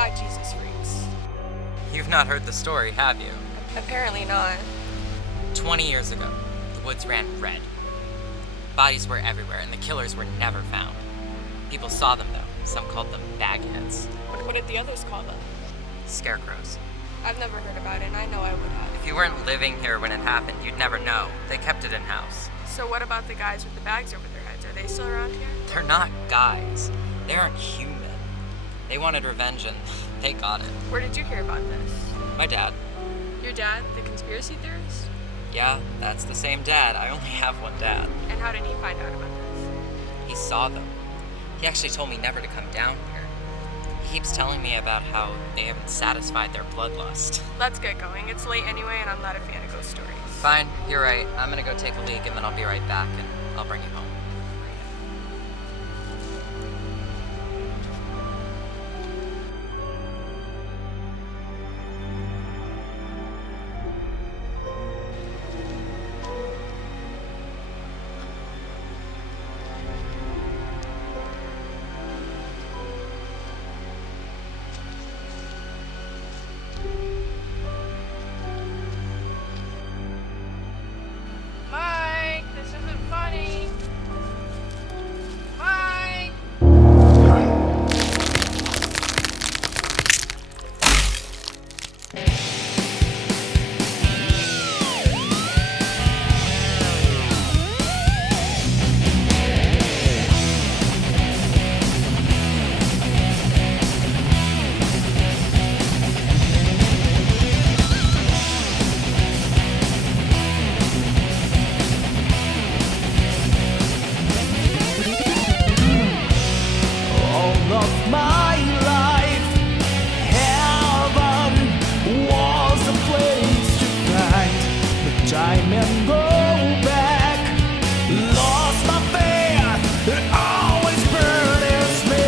guy Jesus freaks. You've not heard the story, have you? Apparently not. 20 years ago, the woods ran red. Bodies were everywhere, and the killers were never found. People saw them, though. Some called them bagheads. What did the others call them? Scarecrows. I've never heard about it, and I know I would have. If you weren't living here when it happened, you'd never know. They kept it in-house. So what about the guys with the bags over their heads? Are they still around here? They're not guys. They aren't human. They wanted revenge, and they got it. Where did you hear about this? My dad. Your dad, the conspiracy theorist? Yeah, that's the same dad. I only have one dad. And how did he find out about this? He saw them. He actually told me never to come down here. He keeps telling me about how they haven't satisfied their bloodlust. Let's get going. It's late anyway, and I'm not a fan of ghost stories. Fine, you're right. I'm gonna go take a leak, and then I'll be right back, and I'll bring you home. Mike, this isn't funny. Mike! All of my life, heaven was a place to find the time and go back. Lost my faith, it always burns me.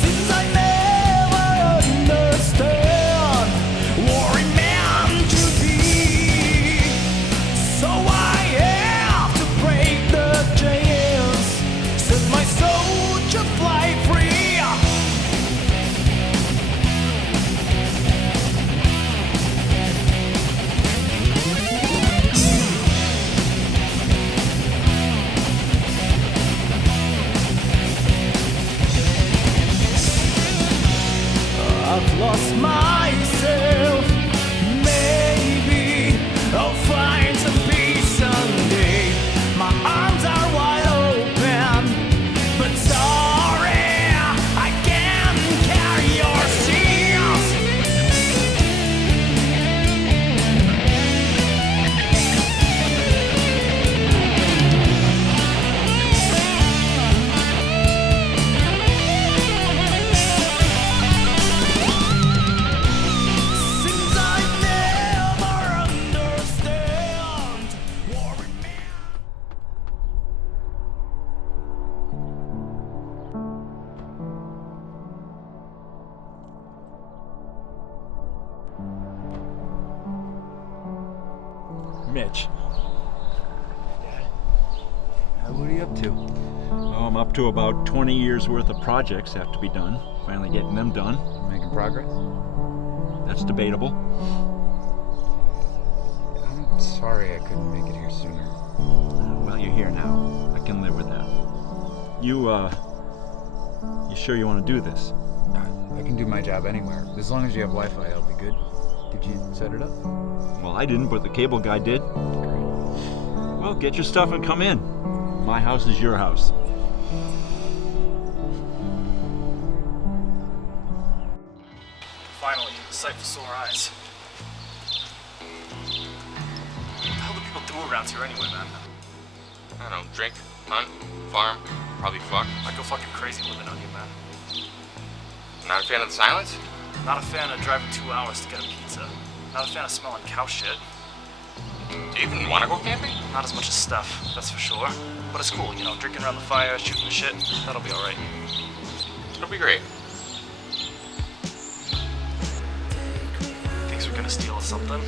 Since I never understand what it meant to be, so I have to break the chains, set my soul to fly free. I've lost myself. Maybe I'll find some peace someday. My arms are wide open, but sorry, I can't carry your tears. Since I never understand what it meant. Mitch. What are you up to? Oh, I'm up to about 20 years worth of projects have to be done. Finally getting them done. Making progress? That's debatable. I'm sorry I couldn't make it here sooner. Well, you're here now. I can live with that. You sure you want to do this? I can do my job anywhere. As long as you have Wi-Fi, I'll be good. Did you set it up? Well, I didn't, but the cable guy did. Well, get your stuff and come in. My house is your house. Finally, a sight for sore eyes. What the hell do people do around here anyway, man? I don't know, drink, hunt, farm, probably fuck. I go fucking crazy living out here, man. Not a fan of the silence? Not a fan of driving 2 hours to get a pizza. Not a fan of smelling cow shit. Do you even want to go camping? Not as much as stuff, that's for sure. But it's cool, you know, drinking around the fire, shooting the shit, that'll be alright. It'll be great. Thinks we're gonna steal or something?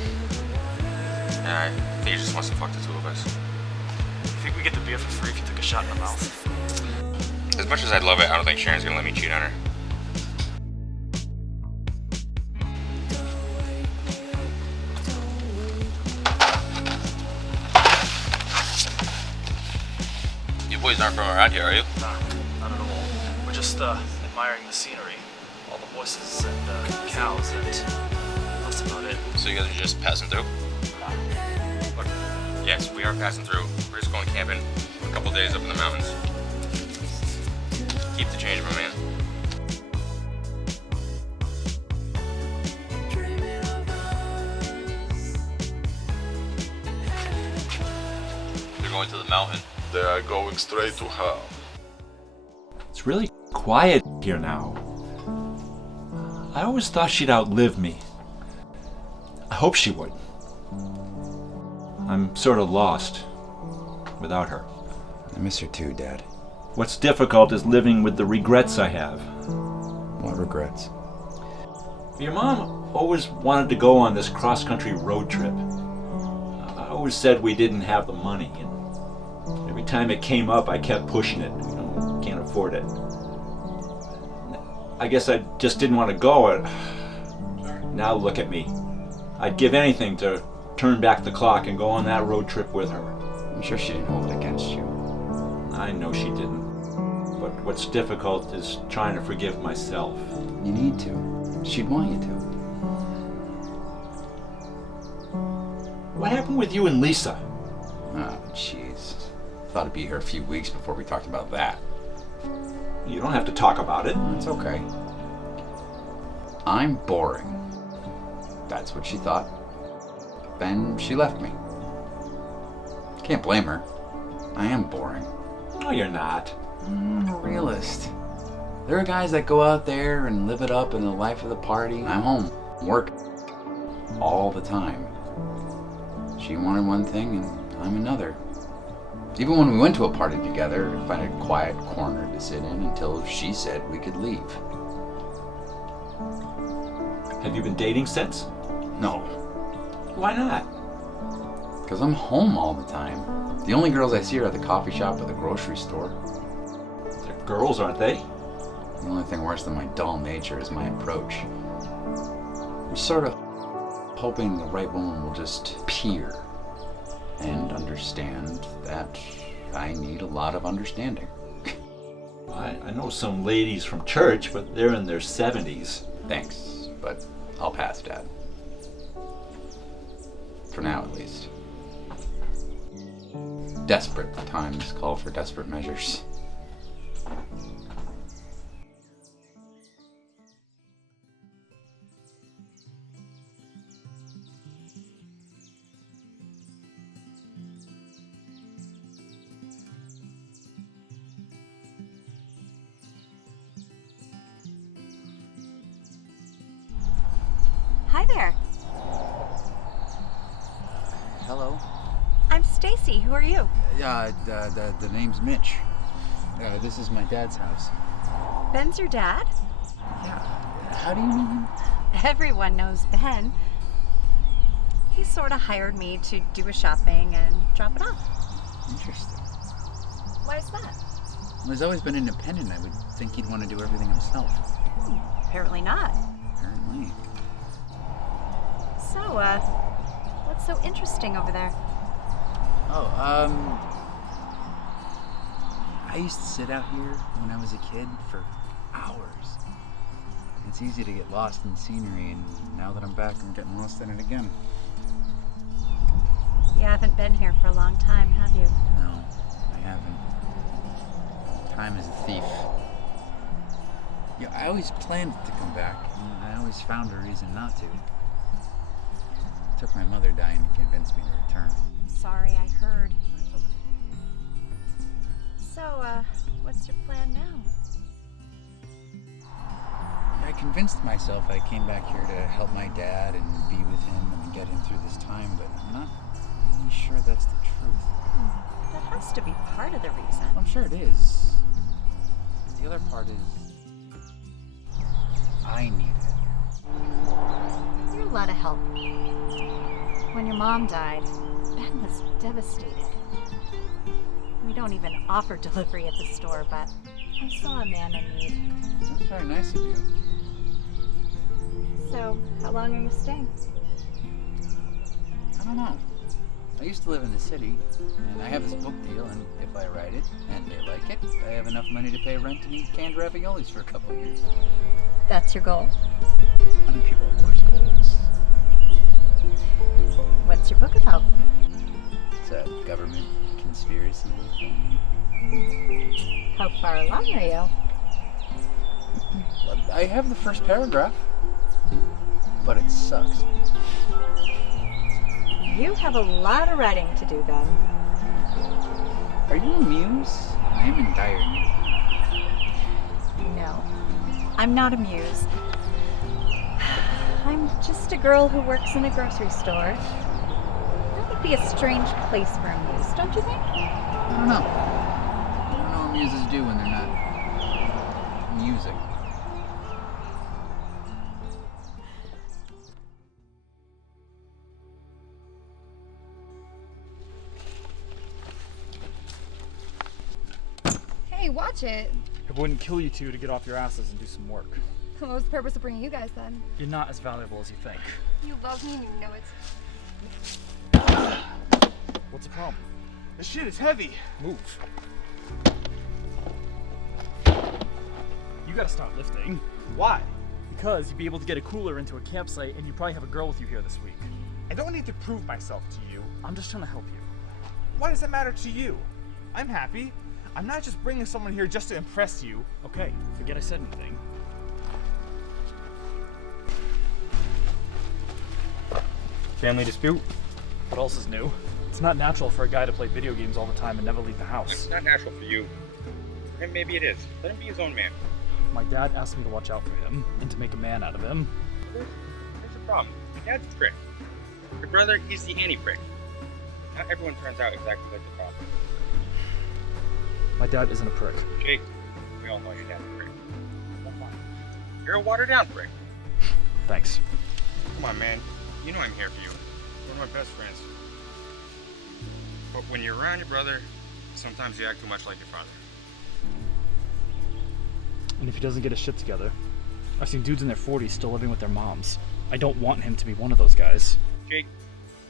I think he just wants to fuck the two of us. Think we get the beer for free if you took a shot in the mouth? As much as I'd love it, I don't think Sharon's gonna let me cheat on her. You boys aren't from around here, are you? Nah, not at all. We're just admiring the scenery, all the horses and cows, and that's about it. So you guys are just passing through? Look, yes, we are passing through. We're just going camping for a couple days up in the mountains. Keep the change, my man. They're going to the mountain. They are going straight to hell. It's really quiet here now. I always thought she'd outlive me. I hope she would. I'm sort of lost without her. I miss her too, Dad. What's difficult is living with the regrets I have. What regrets? Your mom always wanted to go on this cross-country road trip. I always said we didn't have the money, and every time it came up, I kept pushing it. Can't afford it. I guess I just didn't want to go. Now look at me. I'd give anything to turn back the clock and go on that road trip with her. I'm sure she didn't hold it against you. I know she didn't. But what's difficult is trying to forgive myself. You need to. She'd want you to. What happened with you and Lisa? Oh, jeez. Thought it'd be here a few weeks before we talked about that. You don't have to talk about it. It's okay. I'm boring. That's what she thought. Then she left me. Can't blame her. I am boring. No, you're not. I'm a realist. There are guys that go out there and live it up in the life of the party. I'm home, work all the time. She wanted one thing and I'm another. Even when we went to a party together, I'd find a quiet corner to sit in until she said we could leave. Have you been dating since? No, Why not? because I'm home all the time. The only girls I see are at the coffee shop or the grocery store. They're girls, aren't they? The only thing worse than my dull nature is my approach. I'm sort of hoping the right woman will just appear and understand that I need a lot of understanding. I know some ladies from church, but they're in their 70s. Thanks, but I'll pass, Dad. For now, at least. Desperate times call for desperate measures. Hi there. Hello. I'm Stacy. Who are you? The name's Mitch. This is my dad's house. Ben's your dad? Yeah. How do you know him? Everyone knows Ben. He sort of hired me to do his shopping and drop it off. Interesting. Why is that? Well, he's always been independent. I would think he'd want to do everything himself. Apparently not. Apparently. So, what's so interesting over there? I used to sit out here when I was a kid for hours. It's easy to get lost in the scenery, and now that I'm back, I'm getting lost in it again. You haven't been here for a long time, have you? No, I haven't. Time is a thief. Yeah, I always planned to come back, and I always found a reason not to. It took my mother dying to convince me to return. Sorry, I heard. So, what's your plan now? I convinced myself I came back here to help my dad and be with him and get him through this time, but I'm not really sure that's the truth. That has to be part of the reason. I'm sure it is. But the other part is I need it. You're a lot of help. When your mom died, Ben was devastated. We don't even offer delivery at the store, but I saw a man in need. That's very nice of you. So, how long are you staying? I don't know. I used to live in the city, and I have this book deal, and if I write it, and like it. I have enough money to pay rent and eat canned raviolis for a couple of years. That's your goal? I mean, people have worse goals. What's your book about? It's a government conspiracy thing. How far along are you? I have the first paragraph, but it sucks. You have a lot of writing to do then. Are you a muse? I am in dire need. No, I'm not a muse. I'm just a girl who works in a grocery store. That would be a strange place for a muse, don't you think? I don't know. I don't know what muses do when they're not music. Hey, watch it. It wouldn't kill you two to get off your asses and do some work. What was the purpose of bringing you guys then? You're not as valuable as you think. You love me and you know it. What's the problem? This shit is heavy. Move. You gotta start lifting. Why? Because you'd be able to get a cooler into a campsite and you probably have a girl with you here this week. I don't need to prove myself to you. I'm just trying to help you. Why does that matter to you? I'm happy. I'm not just bringing someone here just to impress you. Okay, forget I said anything. Family dispute? What else is new? It's not natural for a guy to play video games all the time and never leave the house. It's not natural for you. For him, maybe it is. Let him be his own man. My dad asked me to watch out for him and to make a man out of him. There's a problem. Your dad's a prick. Your brother, he's the anti-prick. Not everyone turns out exactly like the father. My dad isn't a prick. Jake, we all know your dad's a prick. You're a watered-down prick. Thanks. Come on, man. You know I'm here for you. One of my best friends. But when you're around your brother, sometimes you act too much like your father. And if he doesn't get his shit together, I've seen dudes in their 40s still living with their moms. I don't want him to be one of those guys. Jake,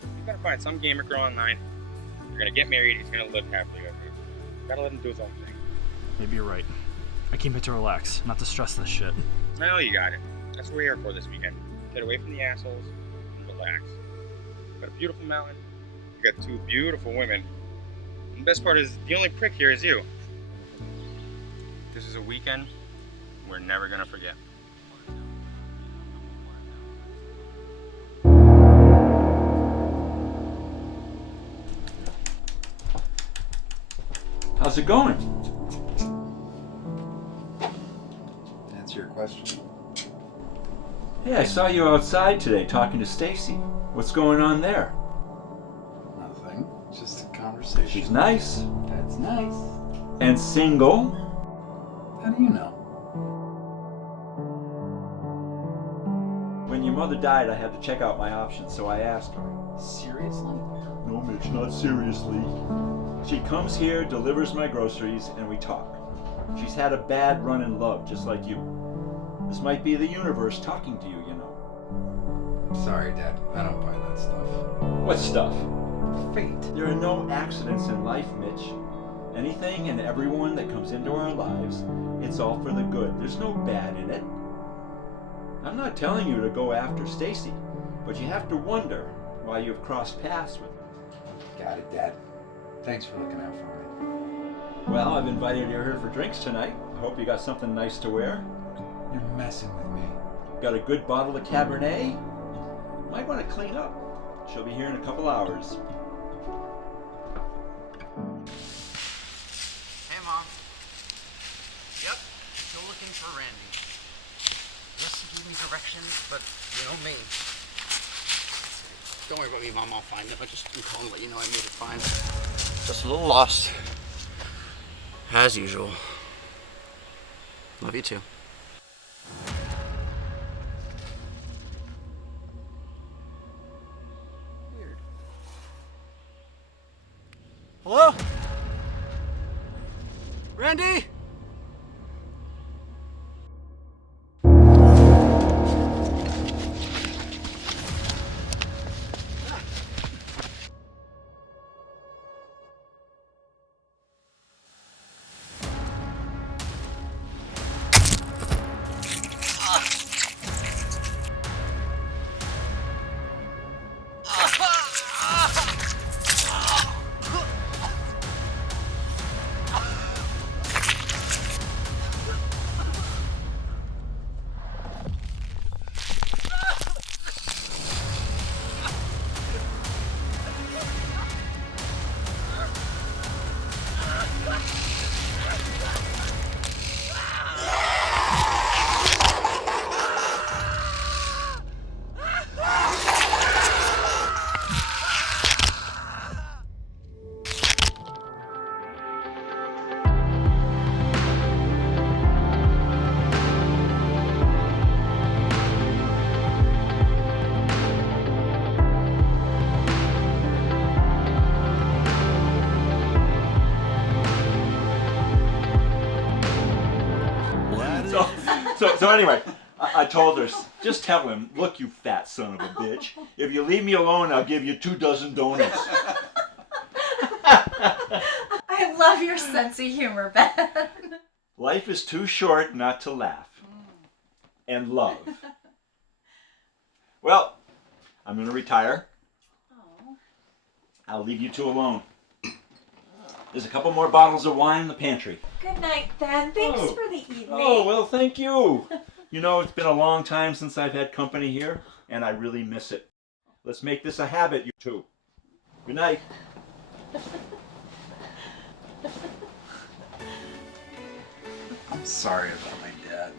you gotta find some gamer girl online. You're gonna get married, he's gonna live happily ever after. You gotta let him do his own thing. Maybe you're right. I came here to relax, not to stress this shit. Well, you got it. That's what we're here for this weekend. Get away from the assholes and relax. You got a beautiful mountain. You got two beautiful women. And the best part is, the only prick here is you. This is a weekend we're never gonna forget. How's it going? To answer your question. Hey, I saw you outside today talking to Stacy. What's going on there? Nothing. Just a conversation. She's nice. That's nice. And single. How do you know? When your mother died, I had to check out my options, so I asked her. Seriously? No, Mitch, not seriously. She comes here, delivers my groceries, and we talk. She's had a bad run in love, just like you. This might be the universe talking to you, you know. Sorry, Dad. I don't buy that stuff. What stuff? Fate. There are no accidents in life, Mitch. Anything and everyone that comes into our lives, it's all for the good. There's no bad in it. I'm not telling you to go after Stacy, but you have to wonder why you've crossed paths with her. Got it, Dad. Thanks for looking out for me. Well, I've invited you here for drinks tonight. I hope you got something nice to wear. You're messing with me. Got a good bottle of Cabernet? Might want to clean up. She'll be here in a couple hours. Hey, Mom. Yep, still looking for Randy. Just give me directions, but you know me. Don't worry about me, Mom. I'll find him. I just call and let you know I made it fine. Just a little lost. As usual. Love you too. Weird. Hello? Randy? So anyway, I told her, just tell him, look, you fat son of a bitch. If you leave me alone, I'll give you 24 donuts. I love your sense of humor, Ben. Life is too short not to laugh. And love. Well, I'm going to retire. I'll leave you two alone. There's a couple more bottles of wine in the pantry. Good night, Ben. Thanks for the evening. Oh, well, thank you. You know, it's been a long time since I've had company here, and I really miss it. Let's make this a habit, you two. Good night. I'm sorry about my dad.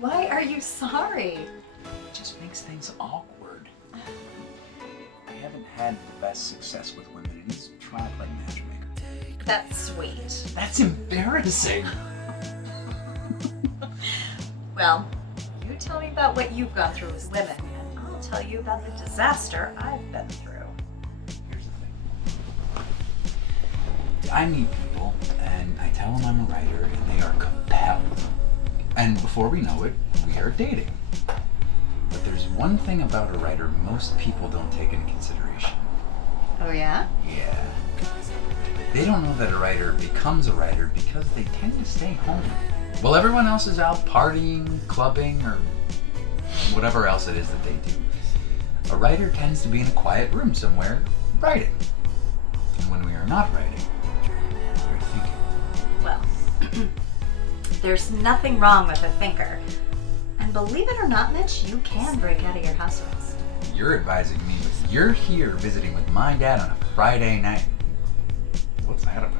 Why are you sorry? It just makes things awkward. I haven't had the best success with women, and he's trying to play matchmaker. That's sweet. That's embarrassing. Well, you tell me about what you've gone through with women, and I'll tell you about the disaster I've been through. Here's the thing. I meet people, and I tell them I'm a writer, and they are compelled. And before we know it, we are dating. But there's one thing about a writer most people don't take into consideration. Oh, yeah? Yeah. They don't know that a writer becomes a writer because they tend to stay home. While everyone else is out partying, clubbing, or whatever else it is that they do, a writer tends to be in a quiet room somewhere, writing. And when we are not writing, we're thinking. Well, there's nothing wrong with a thinker. And believe it or not, Mitch, you can break out of your house arrest. You're advising me, but you're here visiting with my dad on a Friday night. What's that about?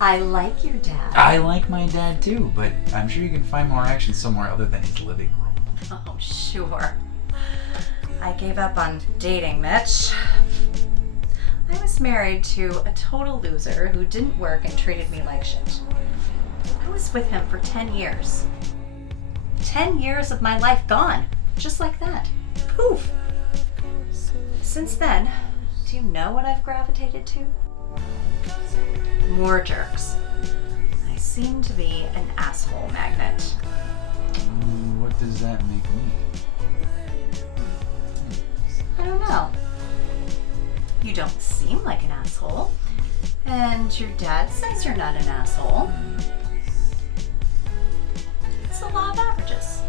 I like your dad. I like my dad too, but I'm sure you can find more action somewhere other than his living room. Oh, sure. I gave up on dating, Mitch. I was married to a total loser who didn't work and treated me like shit. I was with him for 10 years. 10 years of my life gone, just like that. Poof! Since then, do you know what I've gravitated to? More jerks. I seem to be an asshole magnet. What does that make me? I don't know. You don't seem like an asshole. And your dad says you're not an asshole. It's the law of averages.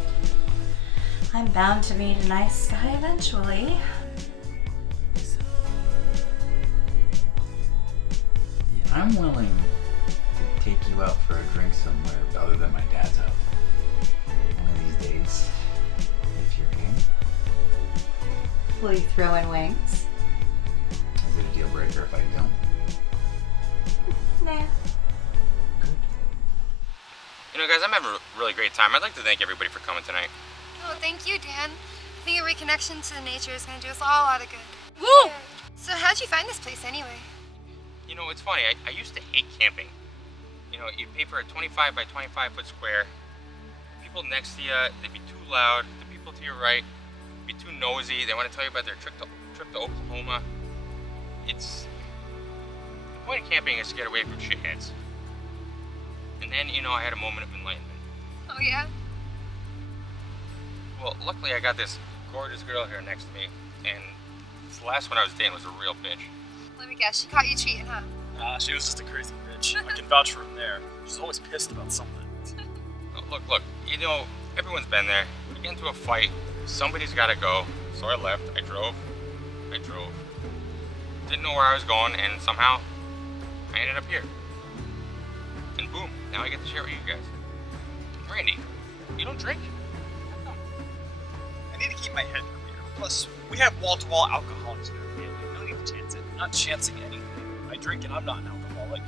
I'm bound to meet a nice guy eventually. I'm willing to take you out for a drink somewhere other than my dad's house. One of these days, if you're game. Will you throw in wings? Is it a deal breaker if I don't? Nah. You know, guys, I'm having a really great time. I'd like to thank everybody for coming tonight. Oh, thank you, Dan. I think a reconnection to nature is going to do us all a lot of good. Woo! So how'd you find this place anyway? You know, it's funny. I used to hate camping. You know, you pay for a 25 by 25 foot square. The people next to you, they'd be too loud. The people to your right, be too nosy. They want to tell you about their trip to Oklahoma. The point of camping is to get away from shitheads. And then, you know, I had a moment of enlightenment. Oh, yeah? Well, luckily I got this gorgeous girl here next to me, and the last one I was dating was a real bitch. Let me guess, she caught you cheating, huh? She was just a crazy bitch. I can vouch for him there. She's always pissed about something. Look, you know, everyone's been there. We get into a fight, somebody's gotta go, so I left, I drove. Didn't know where I was going, and somehow I ended up here. And boom, now I get to share with you guys. Randy, you don't drink? I need to keep my head clear. Plus, we have wall-to-wall alcoholics in our family. No need to chance it. I'm not chancing anything. I drink and I'm not an alcoholic.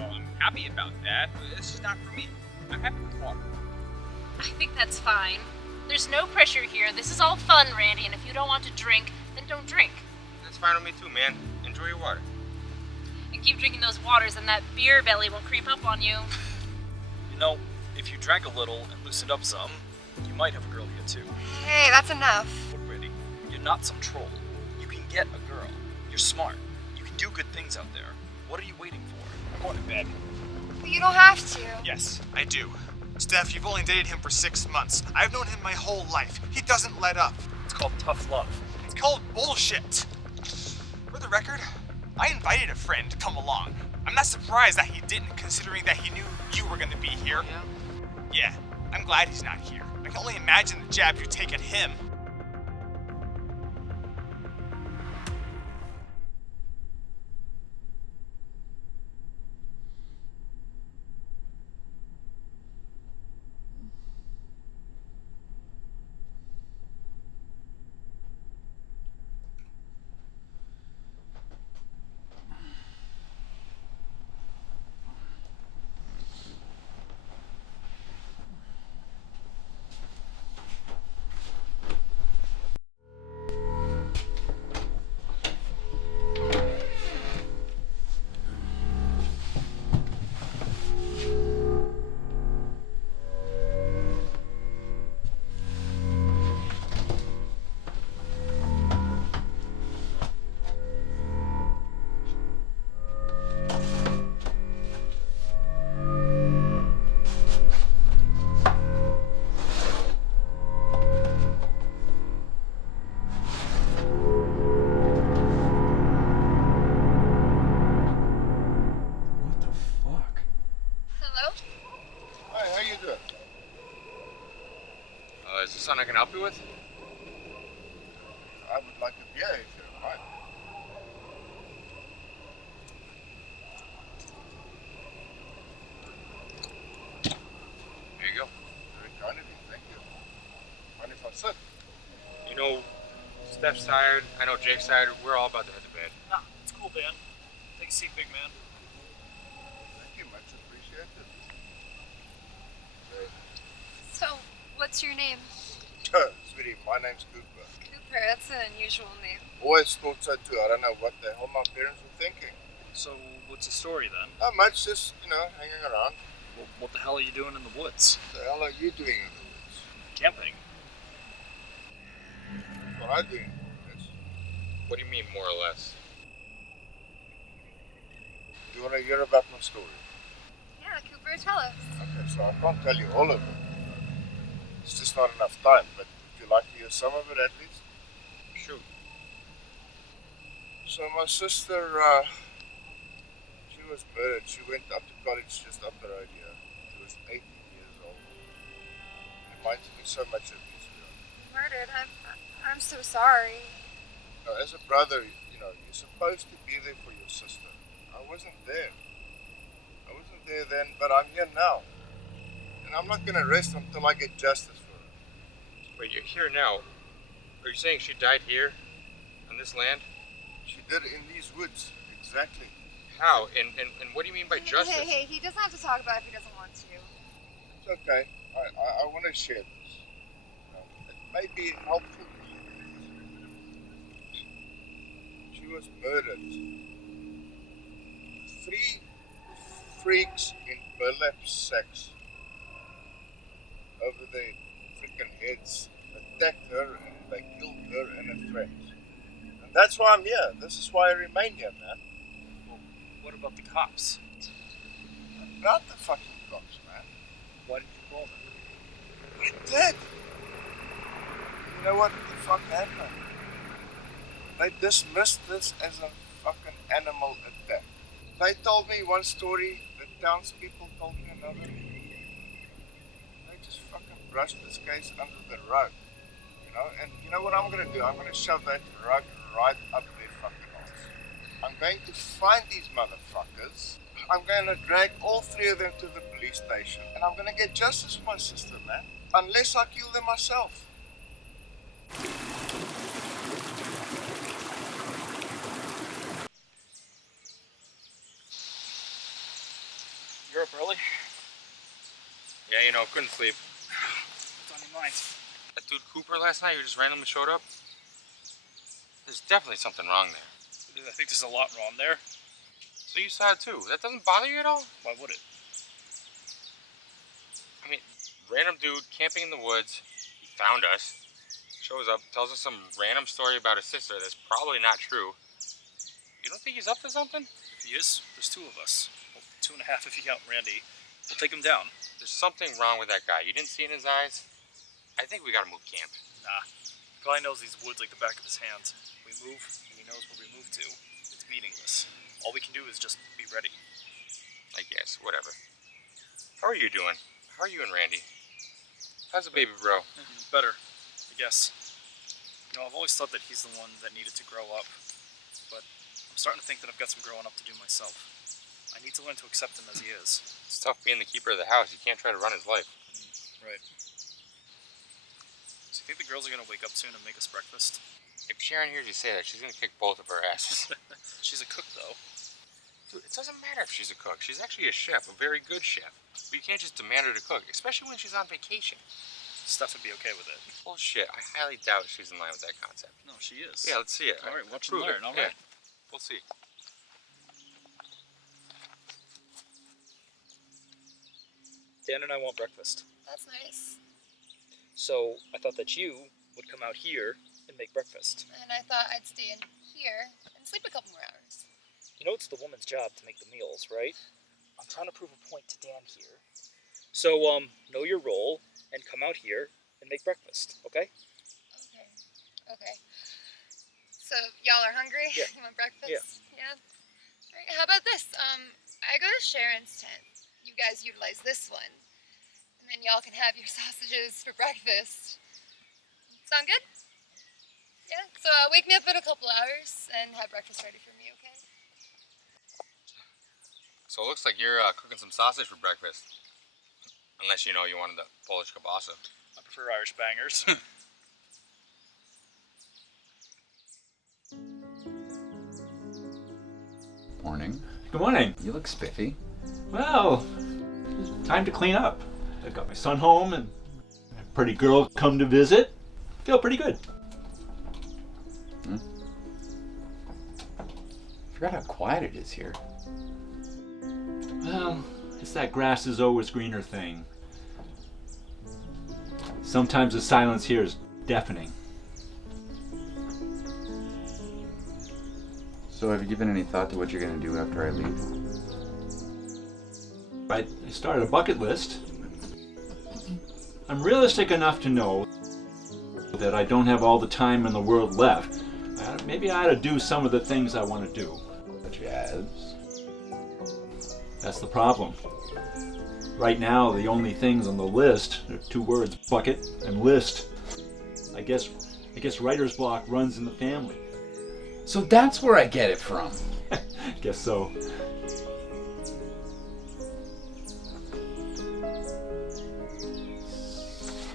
Oh, I'm happy about that, but it's just not for me. I'm happy with water. I think that's fine. There's no pressure here. This is all fun, Randy, and if you don't want to drink, then don't drink. That's fine with me too, man. Enjoy your water. And keep drinking those waters and that beer belly won't creep up on you. You know, if you drank a little and loosened up some, you might have a girl here too. Hey, that's enough. Look, Randy, you're not some troll. You can get a girl. You're smart. You can do good things out there. What are you waiting for? I'm going to bed. But you don't have to. Yes, I do. Steph, you've only dated him for 6 months. I've known him my whole life. He doesn't let up. It's called tough love. It's called bullshit. For the record, I invited a friend to come along. I'm not surprised that he didn't, considering that he knew you were gonna be here. Yeah, I'm glad he's not here. I can only imagine the jabs you take at him. Is this something I can help you with? I would like a beer if you don't mind. There you go. Very kind of you, thank you. Mind if I sit? You know, Steph's tired. I know Jake's tired. We're all about to head to bed. Nah, it's cool, Dan. Take a seat, big man. Thank you, much appreciated. So, what's your name? Sweetie, my name's Cooper. Cooper, that's an unusual name. Always thought so too. I don't know what the hell my parents were thinking. So, what's the story then? Not much, just, hanging around. Well, what the hell are you doing in the woods? What the hell are you doing in the woods? Camping. That's what I do. Yes. What do you mean, more or less? Do you want to hear about my story? Yeah, Cooper, tell us. Okay, so I can't tell you all of it. It's just not enough time, but would you like to hear some of it at least? Shoot. So my sister, she was murdered. She went up to college just up the road here. She was 18 years old. It reminds me so much of this. Murdered? I'm so sorry. Now, as a brother, you're supposed to be there for your sister. I wasn't there. I wasn't there then, but I'm here now. And I'm not gonna rest until I get justice for her. Wait, you're here now. Are you saying she died here? On this land? She did in these woods, exactly. How? And what do you mean by justice? Hey, he doesn't have to talk about it if he doesn't want to. It's okay. I want to share this. It may be helpful to you. She was murdered. 3 freaks in burlap sacks over their freaking heads attacked her and they killed her and her friends. And that's why I'm here. This is why I remain here, man. Well, what about the cops? Not the fucking cops, man. Why did you call them? I did. You know what the fuck happened? They dismissed this as a fucking animal attack. They told me one story, the townspeople told me another. They just fucking brushed this case under the rug. And you know what I'm gonna do? I'm gonna shove that rug right up their fucking arse. I'm going to find these motherfuckers. I'm gonna drag all 3 of them to the police station. And I'm gonna get justice for my sister, man. Unless I kill them myself. You're up early? Yeah, couldn't sleep. What's on your mind? That dude Cooper last night who just randomly showed up? There's definitely something wrong there. I think there's a lot wrong there. So you saw it too. That doesn't bother you at all? Why would it? I mean, random dude camping in the woods. He found us. Shows up, tells us some random story about his sister that's probably not true. You don't think he's up to something? If he is, there's 2 of us. Well, 2.5 if you count Randy. We'll take him down. There's something wrong with that guy. You didn't see in his eyes? I think we gotta move camp. Nah. Guy knows these woods like the back of his hand. We move, and he knows where we move to. It's meaningless. All we can do is just be ready. I guess, whatever. How are you doing? How are you and Randy? How's the baby bro? Better, I guess. You know, I've always thought that he's the one that needed to grow up. But I'm starting to think that I've got some growing up to do myself. I need to learn to accept him as he is. It's tough being the keeper of the house. You can't try to run his life. Right. So you think the girls are going to wake up soon and make us breakfast? If Sharon hears you say that, she's going to kick both of our asses. She's a cook, though. Dude, it doesn't matter if she's a cook. She's actually a chef, a very good chef. But you can't just demand her to cook, especially when she's on vacation. Steph would be okay with it. Bullshit. I highly doubt she's in line with that concept. No, she is. Yeah, let's see it. All right, watch and learn. All right. We'll see. Dan and I want breakfast. That's nice. So I thought that you would come out here and make breakfast. And I thought I'd stay in here and sleep a couple more hours. You know it's the woman's job to make the meals, right? I'm trying to prove a point to Dan here. So, know your role and come out here and make breakfast, okay? Okay. So y'all are hungry? Yeah. You want breakfast? Yeah. All right, how about this? I go to Sharon's tent. You guys utilize this one. And then y'all can have your sausages for breakfast. Sound good? Yeah, so wake me up in a couple hours and have breakfast ready for me, okay? So it looks like you're cooking some sausage for breakfast. Unless, you know, you wanted the Polish kielbasa. I prefer Irish bangers. Morning. Good morning. You look spiffy. Well, time to clean up. I've got my son home and a pretty girl come to visit. Feel pretty good. Forgot how quiet it is here. Well, it's that grass is always greener thing. Sometimes the silence here is deafening. So have you given any thought to what you're going to do after I leave? I started a bucket list. I'm realistic enough to know that I don't have all the time in the world left. Maybe I ought to do some of the things I want to do. Such as? That's the problem. Right now, the only things on the list are 2 words, bucket and list. I guess writer's block runs in the family. So that's where I get it from. Guess so.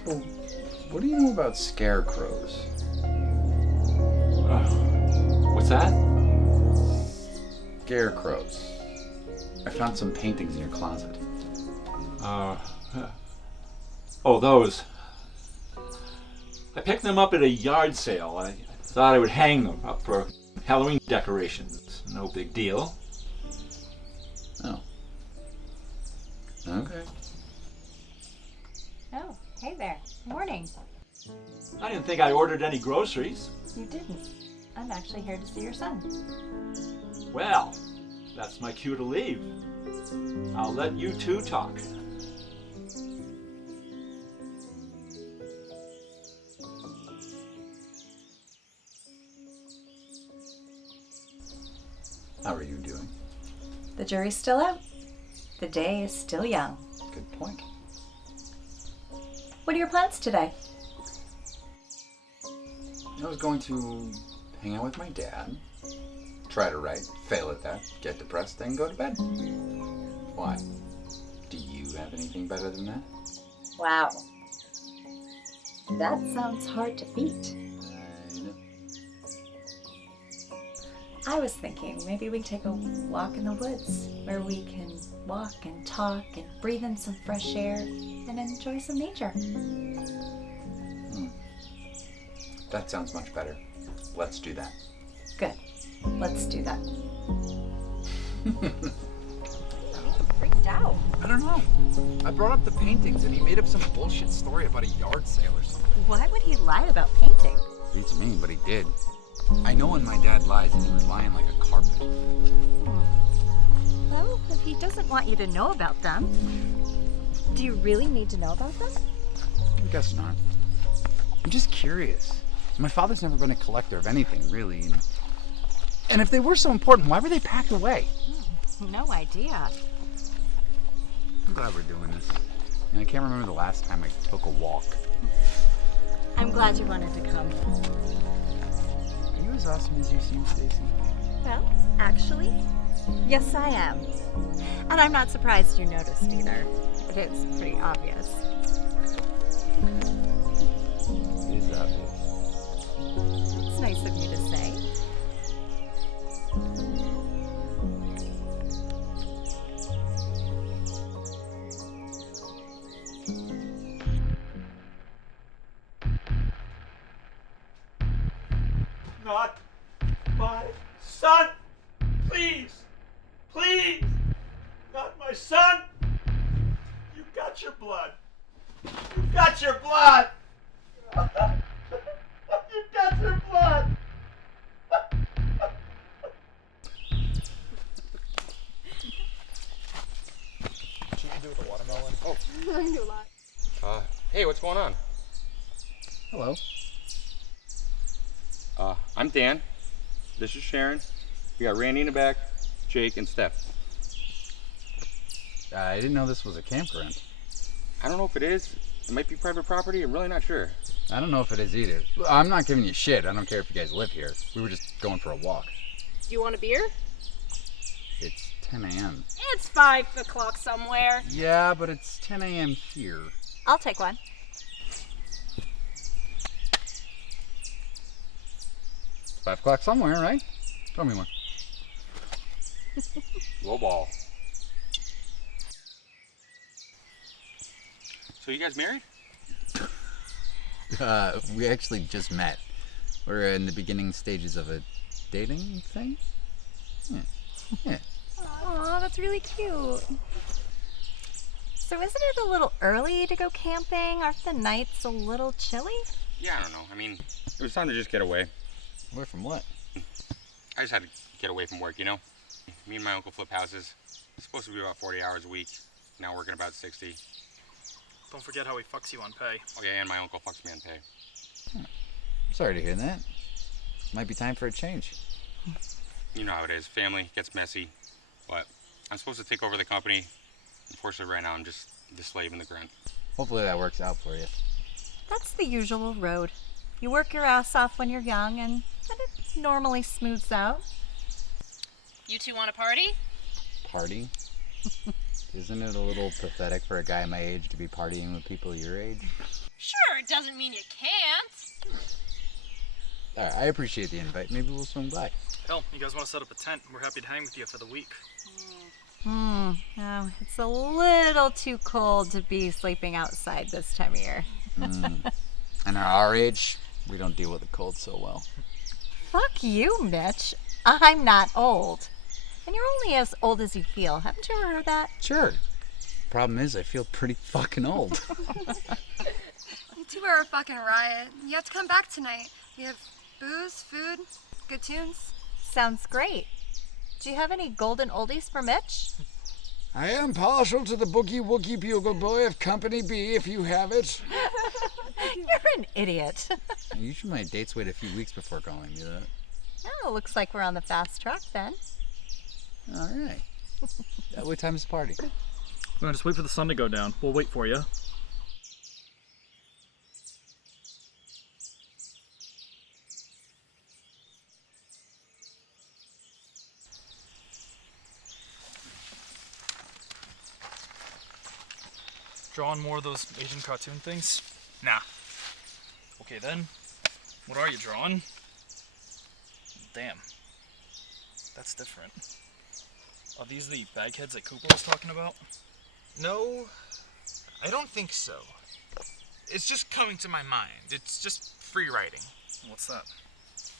Well, what do you know about scarecrows? What's that? Scarecrows. I found some paintings in your closet. Oh, those. I picked them up at a yard sale. I thought I would hang them up for Halloween decorations. No big deal. Oh. Okay. Oh, hey there. Morning. I didn't think I ordered any groceries. You didn't. I'm actually here to see your son. Well, that's my cue to leave. I'll let you 2 talk. How are you doing? The jury's still out. The day is still young. Good point. What are your plans today? I was going to hang out with my dad, try to write, fail at that, get depressed, then go to bed. Why? Do you have anything better than that? Wow. That sounds hard to beat. I was thinking maybe we take a walk in the woods where we can walk and talk and breathe in some fresh air and enjoy some nature. That sounds much better. Let's do that. Good. Let's do that. Freaked out. I don't know. I brought up the paintings and he made up some bullshit story about a yard sale or something. Why would he lie about painting? Beats me, but he did. I know when my dad lies and he was lying like a carpet. Well, if he doesn't want you to know about them, Do you really need to know about them? I guess not. I'm just curious. My father's never been a collector of anything, really. And if they were so important, why were they packed away? No idea. I'm glad we're doing this. And I can't remember the last time I took a walk. I'm glad you wanted to come. Are you as awesome as you seem, Stacy? Well, actually, yes I am. And I'm not surprised you noticed either. It is pretty obvious. It is obvious. It's nice of you to say. Not my son! Please! Please! Not my son! You've got your blood! You've got your blood! You've got your blood! She can do with a watermelon. Oh, I can do a lot. hey, what's going on? Hello. I'm Dan. This is Sharon. We got Randy in the back, Jake, and Steph. I didn't know this was a campground. I don't know if it is. It might be private property. I'm really not sure. I don't know if it is either. I'm not giving you shit. I don't care if you guys live here. We were just going for a walk. Do you want a beer? It's 10 a.m. It's 5 o'clock somewhere. Yeah, but it's 10 a.m. here. I'll take one. It's 5 o'clock somewhere, right? Throw me one. Low ball. So you guys married? We actually just met. We're in the beginning stages of a dating thing. Yeah. Aw, that's really cute. So isn't it a little early to go camping? Aren't the nights a little chilly? Yeah, I don't know. I mean, it was time to just get away. Away from what? I just had to get away from work, you know? Me and my uncle flip houses. It's supposed to be about 40 hours a week. Now working about 60. Don't forget how he fucks you on pay. Okay, and my uncle fucks me on pay. I'm sorry to hear that. Might be time for a change. You know how it is. Family gets messy. But I'm supposed to take over the company. Unfortunately, right now, I'm just the slave in the grunt. Hopefully that works out for you. That's the usual road. You work your ass off when you're young, and then it normally smooths out. You two want a party? Party? Isn't it a little pathetic for a guy my age to be partying with people your age? Sure, it doesn't mean you can't. Alright, I appreciate the invite. Maybe we'll swing by. Hell, you guys want to set up a tent? We're happy to hang with you for the week. Oh, it's a little too cold to be sleeping outside this time of year. And at our age, we don't deal with the cold so well. Fuck you, Mitch. I'm not old. And you're only as old as you feel. Haven't you ever heard that? Sure. Problem is, I feel pretty fucking old. You two are a fucking riot. You have to come back tonight. We have booze, food, good tunes. Sounds great. Do you have any golden oldies for Mitch? I am partial to the Boogie Woogie Bugle Boy of Company B if you have it. You're an idiot. Usually my dates wait a few weeks before calling me that. Oh, looks like we're on the fast track then. Alright. What time is the party? We're gonna just wait for the sun to go down. We'll wait for you. Drawing more of those Asian cartoon things? Nah. Okay then. What are you drawing? Damn. That's different. Are these the bagheads that Cooper was talking about? No, I don't think so. It's just coming to my mind. It's just free writing. What's that?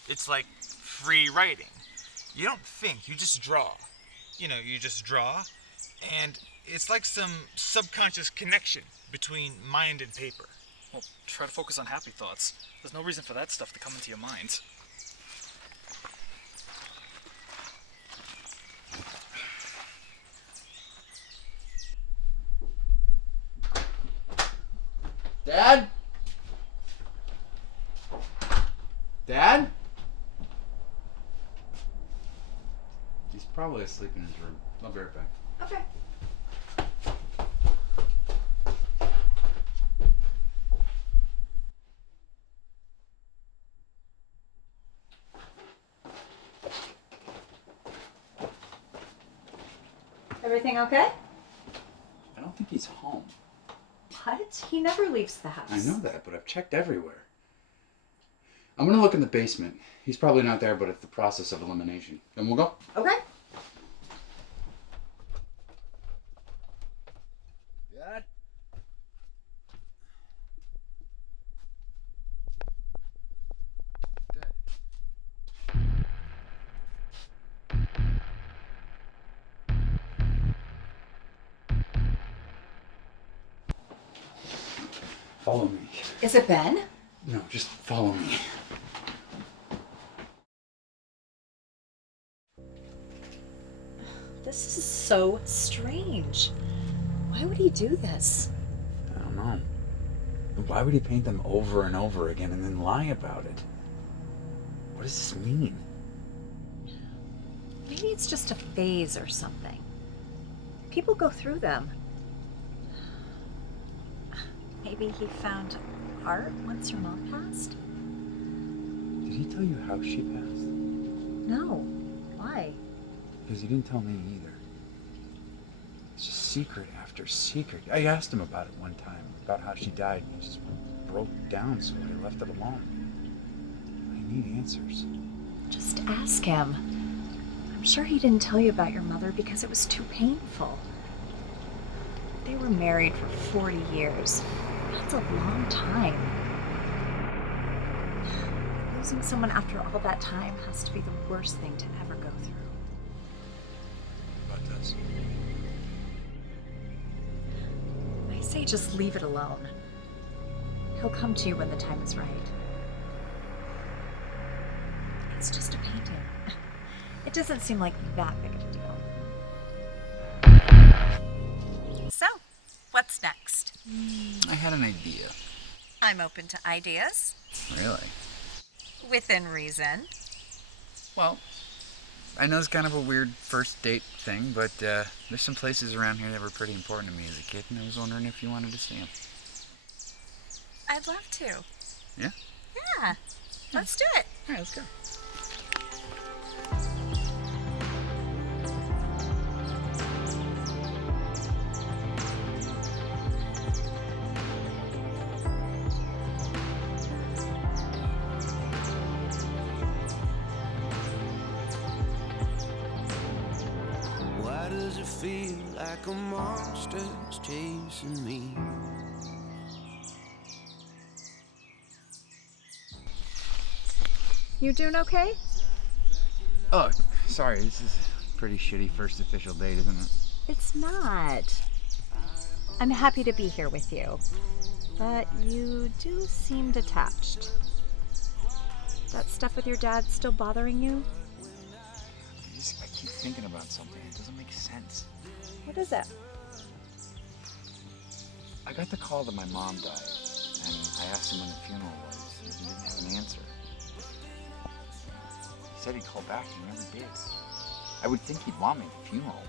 It's like free writing. You don't think, you just draw. You know, you just draw, and it's like some subconscious connection between mind and paper. Well, try to focus on happy thoughts. There's no reason for that stuff to come into your mind. Dad? Dad? He's probably asleep in his room. I'll be right back. Okay. Everything okay? I don't think he's home. What? He never leaves the house. I know that, but I've checked everywhere. I'm gonna look in the basement. He's probably not there, but it's the process of elimination. Then we'll go. Okay. Dad? Follow me. Is it Ben? No, just follow me. This is so strange. Why would he do this? I don't know. Why would he paint them over and over again and then lie about it? What does this mean? Maybe it's just a phase or something. People go through them. Maybe he found art once your mom passed? Did he tell you how she passed? No. Why? Because he didn't tell me either. It's just secret after secret. I asked him about it one time, about how she died, and he just broke down, so I left it alone. I need answers. Just ask him. I'm sure he didn't tell you about your mother because it was too painful. They were married for 40 years. That's a long time. Losing someone after all that time has to be the worst thing to ever go through. What about this? I say just leave it alone. He'll come to you when the time is right. It's just a painting. It doesn't seem like that big of a deal. So, what's next? I had an idea. I'm open to ideas. Really? Within reason. Well, I know it's kind of a weird first date thing, but there's some places around here that were pretty important to me as a kid, and I was wondering if you wanted to see them. I'd love to. Yeah? Yeah. Let's do it. All right, let's go. Why does it feel like a monster's chasing me? You doing okay? Oh, sorry, this is a pretty shitty first official date, isn't it? It's not. I'm happy to be here with you. But you do seem detached. That stuff with your dad still bothering you? I keep thinking about something. It doesn't make sense. What is it? I got the call that my mom died, and I asked him when the funeral was, and he didn't have an answer. He said he'd call back, and he never did. I would think he'd want me at the funeral.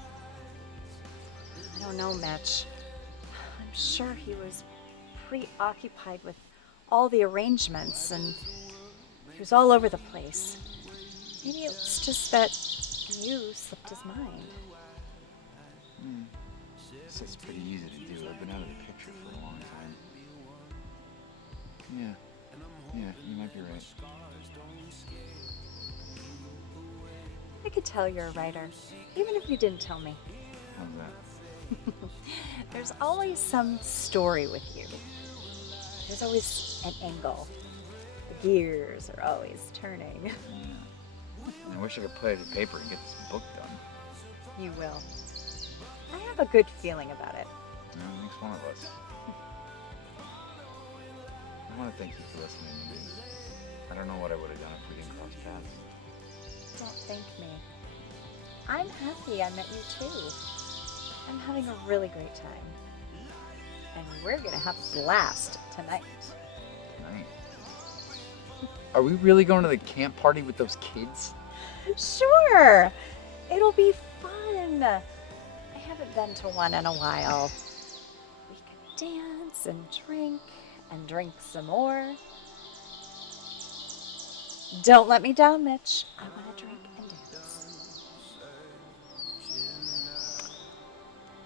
I don't know, Mitch. I'm sure he was preoccupied with all the arrangements, and he was all over the place. Maybe it was just that you slipped his mind. It's pretty easy to do. I've been out of the picture for a long time. Yeah, you might be right. I could tell you're a writer, even if you didn't tell me. How's that? There's always some story with you. There's always an angle. The gears are always turning. I wish I could put it in paper and get this book done. You will. I have a good feeling about it. It makes one of us. I want to thank you for listening to me. I don't know what I would have done if we didn't cross paths. Don't thank me. I'm happy I met you too. I'm having a really great time. And We're gonna have a blast tonight. Tonight? Are we really going to the camp party with those kids? Sure! It'll be fun. I haven't been to one in a while. We could dance and drink some more. Don't let me down, Mitch. I want to drink and dance.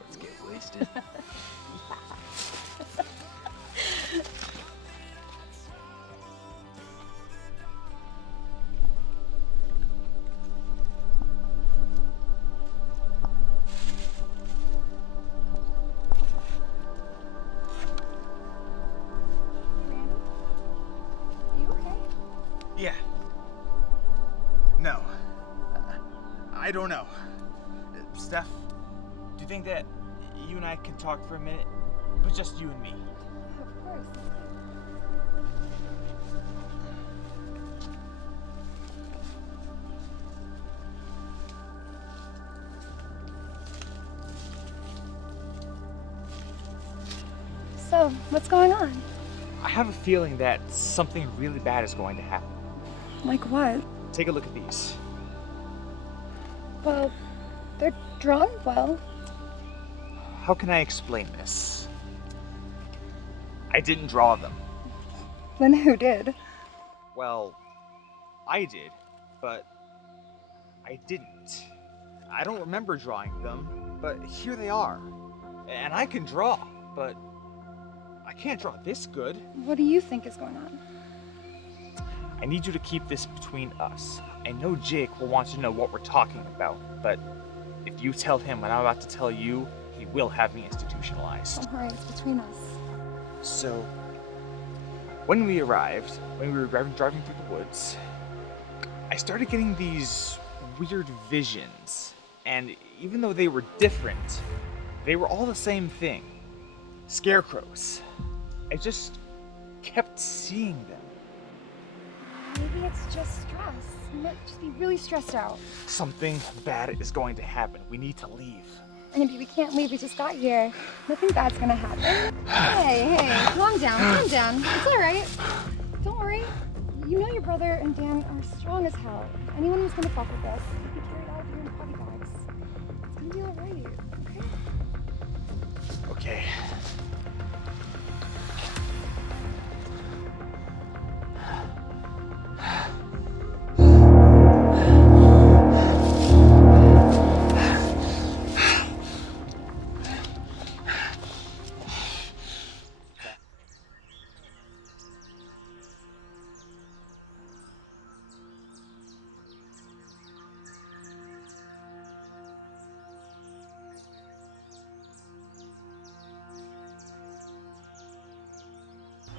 Let's get wasted. Yeah. No. I don't know. Steph, do you think that you and I can talk for a minute? But just you and me. Of course. So, what's going on? I have a feeling that something really bad is going to happen. Like what? Take a look at these. Well, they're drawn well. How can I explain this? I didn't draw them. Then who did? Well, I did, but I didn't. I don't remember drawing them, but here they are. And I can draw, but I can't draw this good. What do you think is going on? I need you to keep this between us. I know Jake will want to know what we're talking about, but if you tell him what I'm about to tell you, he will have me institutionalized. Don't worry, it's between us. So, when we were driving through the woods, I started getting these weird visions. And even though they were different, they were all the same thing. Scarecrows. I just kept seeing them. Maybe it's just stress. You might just be really stressed out. Something bad is going to happen. We need to leave. Andy, we can't leave. We just got here. Nothing bad's gonna happen. Hey, calm down, It's all right. Don't worry. You know your brother and Dan are strong as hell. Anyone who's gonna fuck with us, we can carry it out of here in body bags. It's gonna be all right, okay? Okay.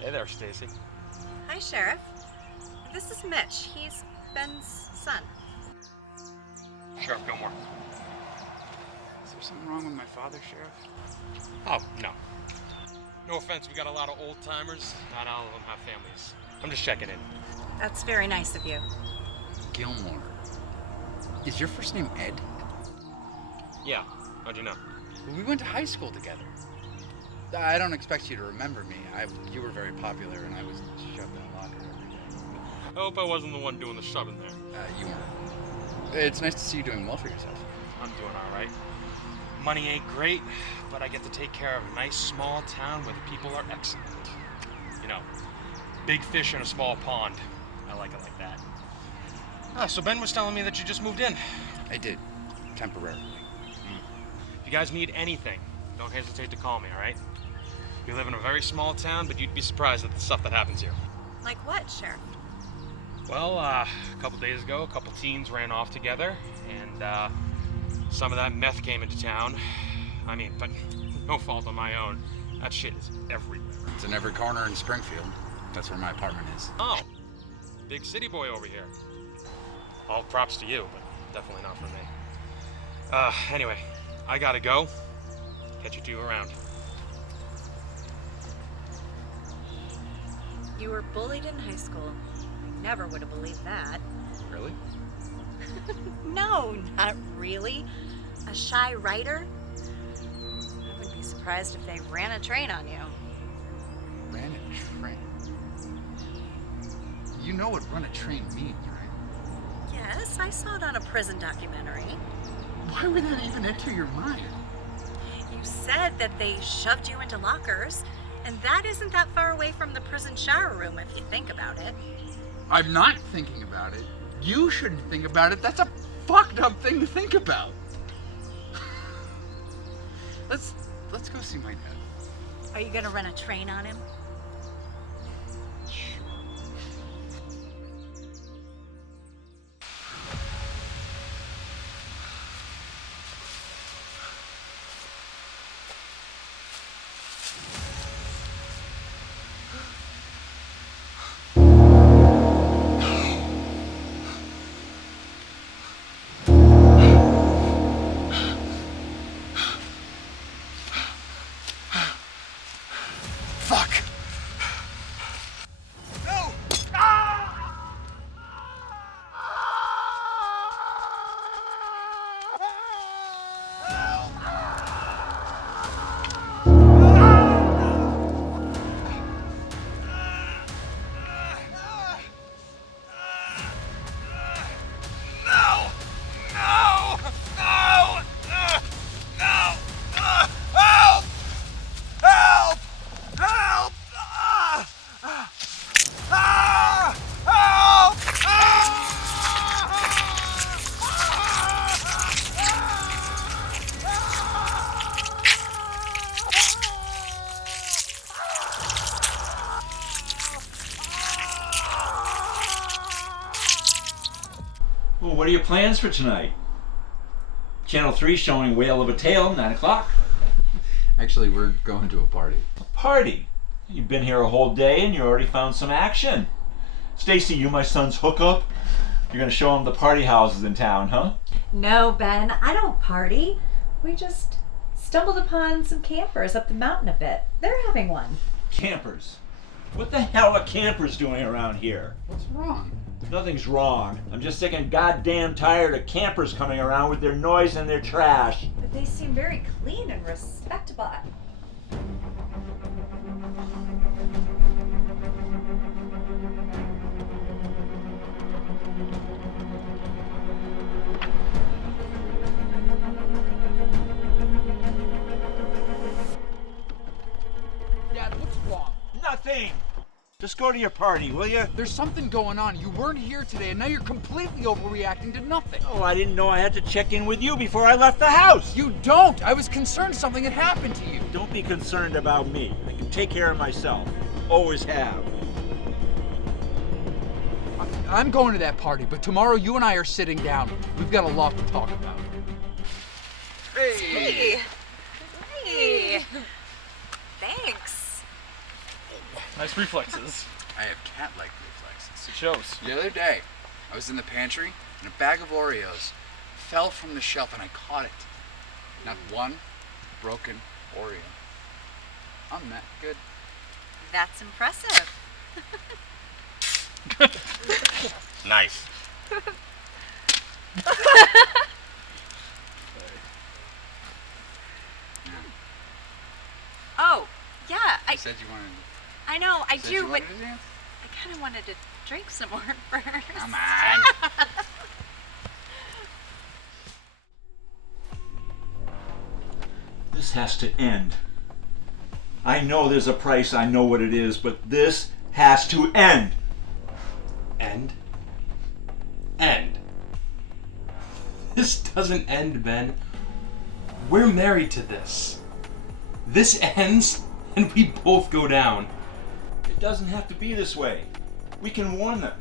Hey there, Stacy. Hi, Sheriff. This is Mitch. He's Ben's son. Sheriff Gilmore. Is there something wrong with my father, Sheriff? Oh, no. No offense, we got a lot of old timers. Not all of them have families. I'm just checking in. That's very nice of you. Gilmore. Is your first name Ed? Yeah, how'd you know? Well, we went to high school together. I don't expect you to remember me. You were very popular and I was shoved in a locker every day. I hope I wasn't the one doing the shoving there. You weren't. It's nice to see you doing well for yourself. I'm doing all right. Money ain't great, but I get to take care of a nice small town where the people are excellent. You know, big fish in a small pond. I like it like that. So Ben was telling me that you just moved in. I did, temporarily. If you guys need anything, don't hesitate to call me, all right? We live in a very small town, but you'd be surprised at the stuff that happens here. Like what, Sheriff? Well, a couple days ago, a couple teens ran off together, and some of that meth came into town. I mean, but no fault of my own. That shit is everywhere. It's in every corner in Springfield. That's where my apartment is. Oh, big city boy over here. All props to you, but definitely not for me. Anyway, I gotta go. Catch you two around. You were bullied in high school. I never would have believed that. Really? No, not really. A shy writer? I wouldn't be surprised. surprised if they ran a train on you. Ran a train? You know what run a train means, right? Yes, I saw it on a prison documentary. Why would that even enter your mind? You said that they shoved you into lockers, and that isn't that far away from the prison shower room if you think about it. I'm not thinking about it. You shouldn't think about it. That's a fucked up thing to think about. Let's go see my dad. Are you gonna run a train on him? Well, what are your plans for tonight? Channel 3 showing Whale of a Tale, 9 o'clock. Actually, we're going to a party. A party? You've been here a whole day and you already found some action. Stacy, you my son's hookup? You're gonna show him the party houses in town, huh? No, Ben, I don't party. We just stumbled upon some campers up the mountain a bit. They're having one. Campers? What the hell are campers doing around here? What's wrong? Nothing's wrong. I'm just sick and goddamn tired of campers coming around with their noise and their trash. But they seem very clean and respectable. Dad, what's wrong? Nothing! Just go to your party, will you? There's something going on. You weren't here today, and now you're completely overreacting to nothing. Oh, I didn't know I had to check in with you before I left the house. You don't! I was concerned something had happened to you. Don't be concerned about me. I can take care of myself. Always have. I'm going to that party, but tomorrow you and I are sitting down. We've got a lot to talk about. Hey! Hey! Thanks. Nice reflexes. I have cat-like reflexes. It shows. The other day, I was in the pantry, and a bag of Oreos fell from the shelf, and I caught it. Not one broken Oreo. I'm that good. That's impressive. Nice. Oh, yeah, You said you wanted to... I know, I Said do, you but wanted to dance? I kind of wanted to drink some more first. Come on. This has to end. I know there's a price, I know what it is, but this has to end. End? End. This doesn't end, Ben. We're married to this. This ends, and we both go down. It doesn't have to be this way. We can warn them.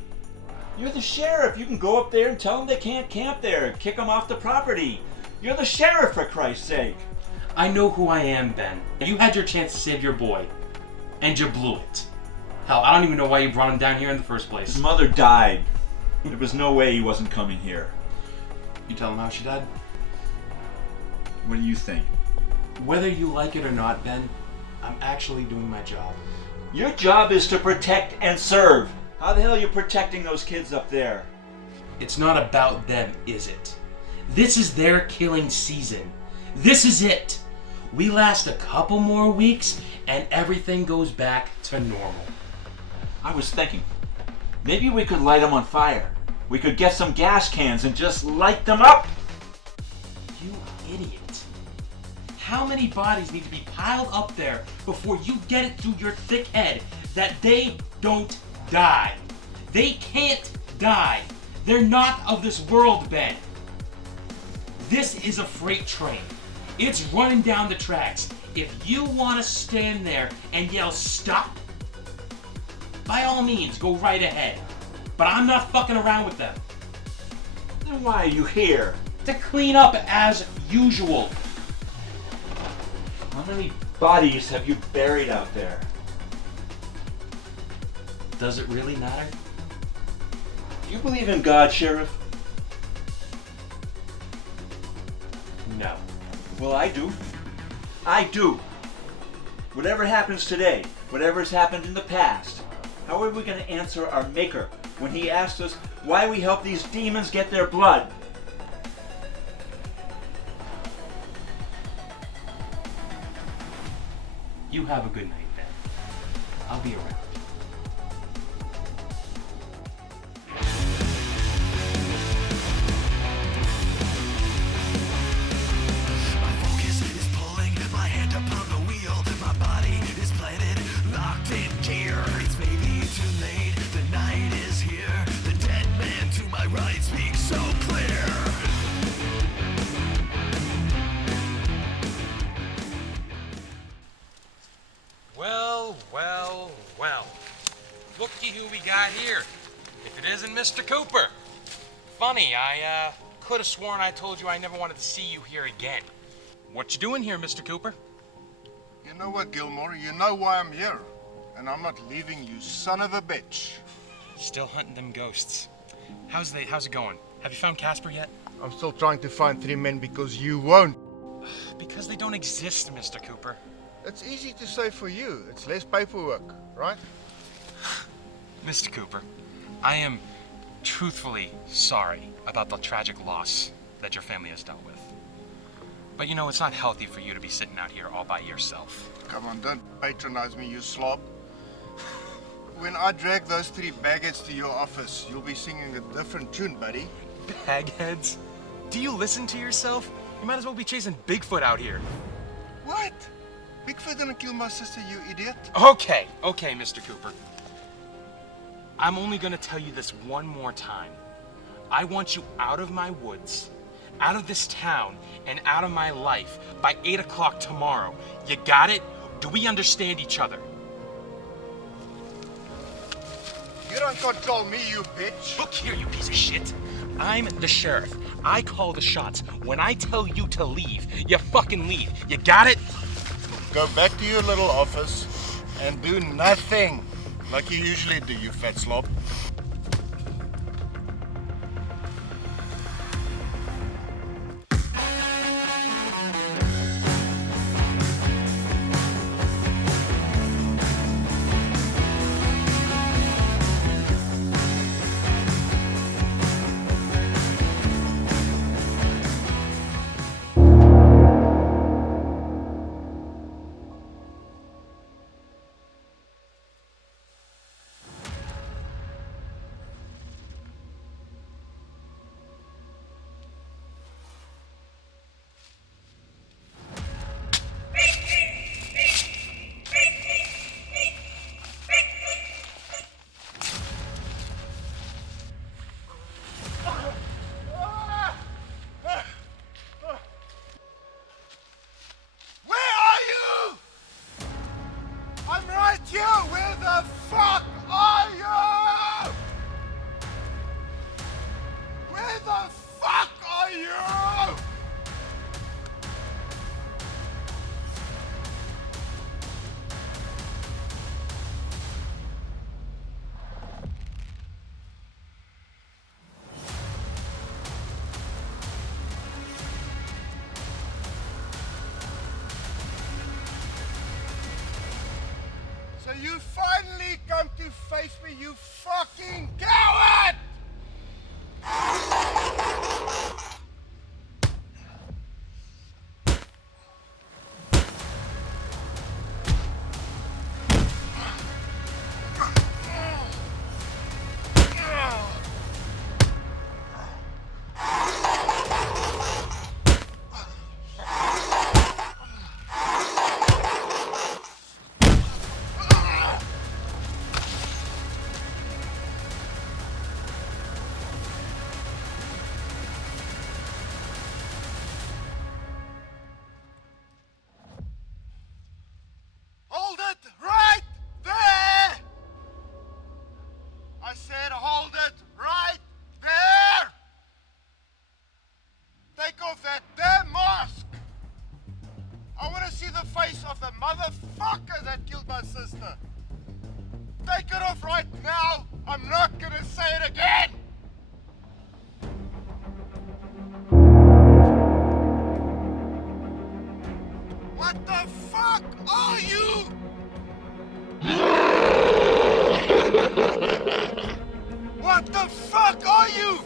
You're the sheriff. You can go up there and tell them they can't camp there and kick them off the property. You're the sheriff, for Christ's sake. I know who I am, Ben. You had your chance to save your boy, and you blew it. Hell, I don't even know why you brought him down here in the first place. His mother died. There was no way he wasn't coming here. You tell him how she died? What do you think? Whether you like it or not, Ben, I'm actually doing my job. Your job is to protect and serve. How the hell are you protecting those kids up there? It's not about them, is it? This is their killing season. This is it. We last a couple more weeks and everything goes back to normal. I was thinking, maybe we could light them on fire. We could get some gas cans and just light them up. You idiot. How many bodies need to be piled up there before you get it through your thick head that they don't die? They can't die. They're not of this world, Ben. This is a freight train. It's running down the tracks. If you want to stand there and yell stop, by all means, go right ahead. But I'm not fucking around with them. Then why are you here? To clean up as usual. How many bodies have you buried out there? Does it really matter? Do you believe in God, Sheriff? No. Well, I do. I do. Whatever happens today, whatever's happened in the past, how are we going to answer our Maker when he asks us why we help these demons get their blood? You have a good night, Ben. I'll be around. My focus is pulling my hand upon the wheel. My body is planted, locked in gear. It's maybe too late, the night is here. The dead man to my right speaks so clear. Well, well, well. Looky who we got here. If it isn't Mr. Cooper. Funny, I could have sworn I told you I never wanted to see you here again. What you doing here, Mr. Cooper? You know what, Gilmore? You know why I'm here. And I'm not leaving, you son of a bitch. Still hunting them ghosts. How's it going? Have you found Casper yet? I'm still trying to find 3 men because you won't. Because they don't exist, Mr. Cooper. It's easy to say for you. It's less paperwork, right? Mr. Cooper, I am truthfully sorry about the tragic loss that your family has dealt with. But you know, it's not healthy for you to be sitting out here all by yourself. Come on, don't patronize me, you slob. When I drag those 3 bagheads to your office, you'll be singing a different tune, buddy. Bagheads? Do you listen to yourself? You might as well be chasing Bigfoot out here. What? Bigfoot gonna kill my sister, you idiot? Okay, Mr. Cooper. I'm only gonna tell you this one more time. I want you out of my woods, out of this town, and out of my life by 8 o'clock tomorrow. You got it? Do we understand each other? You don't control me, you bitch. Look here, you piece of shit. I'm the sheriff. I call the shots. When I tell you to leave, you fucking leave. You got it? Go back to your little office and do nothing like you usually do, you fat slob. So you finally come to face me, you fucking coward! killed my sister. Take it off right now. I'm not gonna say it again. What the fuck are you? What the fuck are you?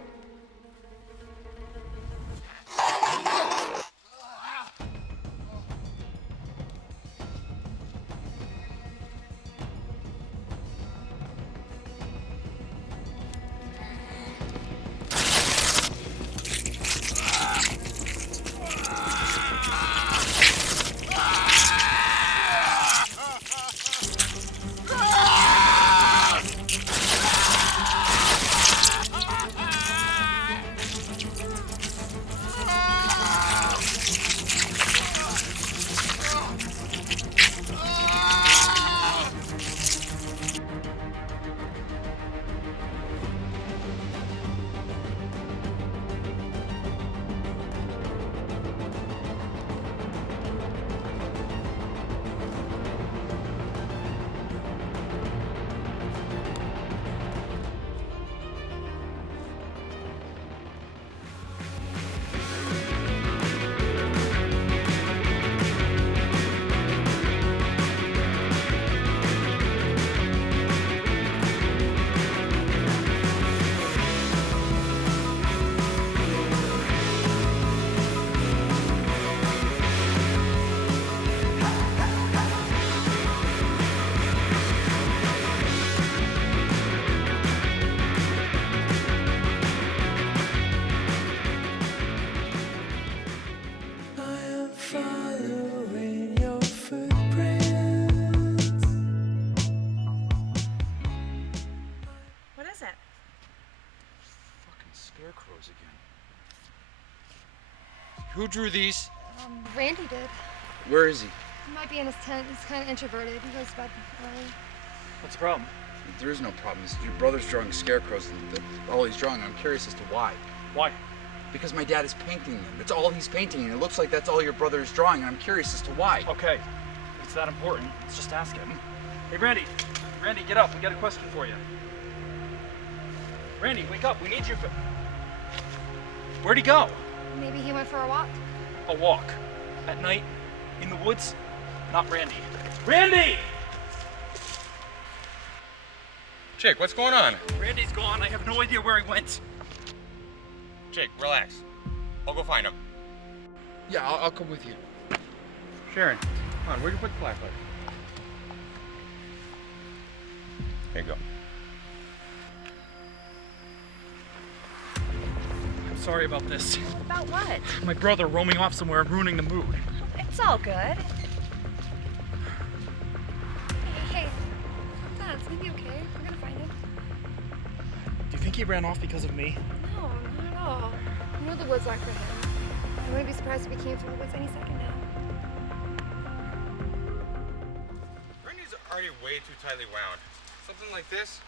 What is it? Fucking Scarecrows again. Who drew these? Randy did. Where is he? He might be in his tent. He's kind of introverted. He goes to bed early. What's the problem? There is no problem. Your brother's drawing scarecrows, and that's all he's drawing. I'm curious as to why. Why? Because my dad is painting them. That's all he's painting, and it looks like that's all your brother is drawing, and I'm curious as to why. Okay. If it's that important, let's just ask him. Hey, Randy. Randy, get up. We got a question for you. Randy, wake up. We need you. Where'd he go? Maybe he went for a walk. A walk. At night? In the woods? Not Randy. Randy! Jake, what's going on? Randy's gone. I have no idea where he went. Jake, relax. I'll go find him. Yeah, I'll come with you. Sharon, come on, where'd you put the flashlight? There you go. I'm sorry about this. About what? My brother roaming off somewhere and ruining the mood. It's all good. Hey, Dad, it's gonna be okay. We're gonna find him. Do you think he ran off because of me? No, not at all. You know the woods aren't for him. I wouldn't be surprised if he came from the woods any second now. Randy's already way too tightly wound. Something like this,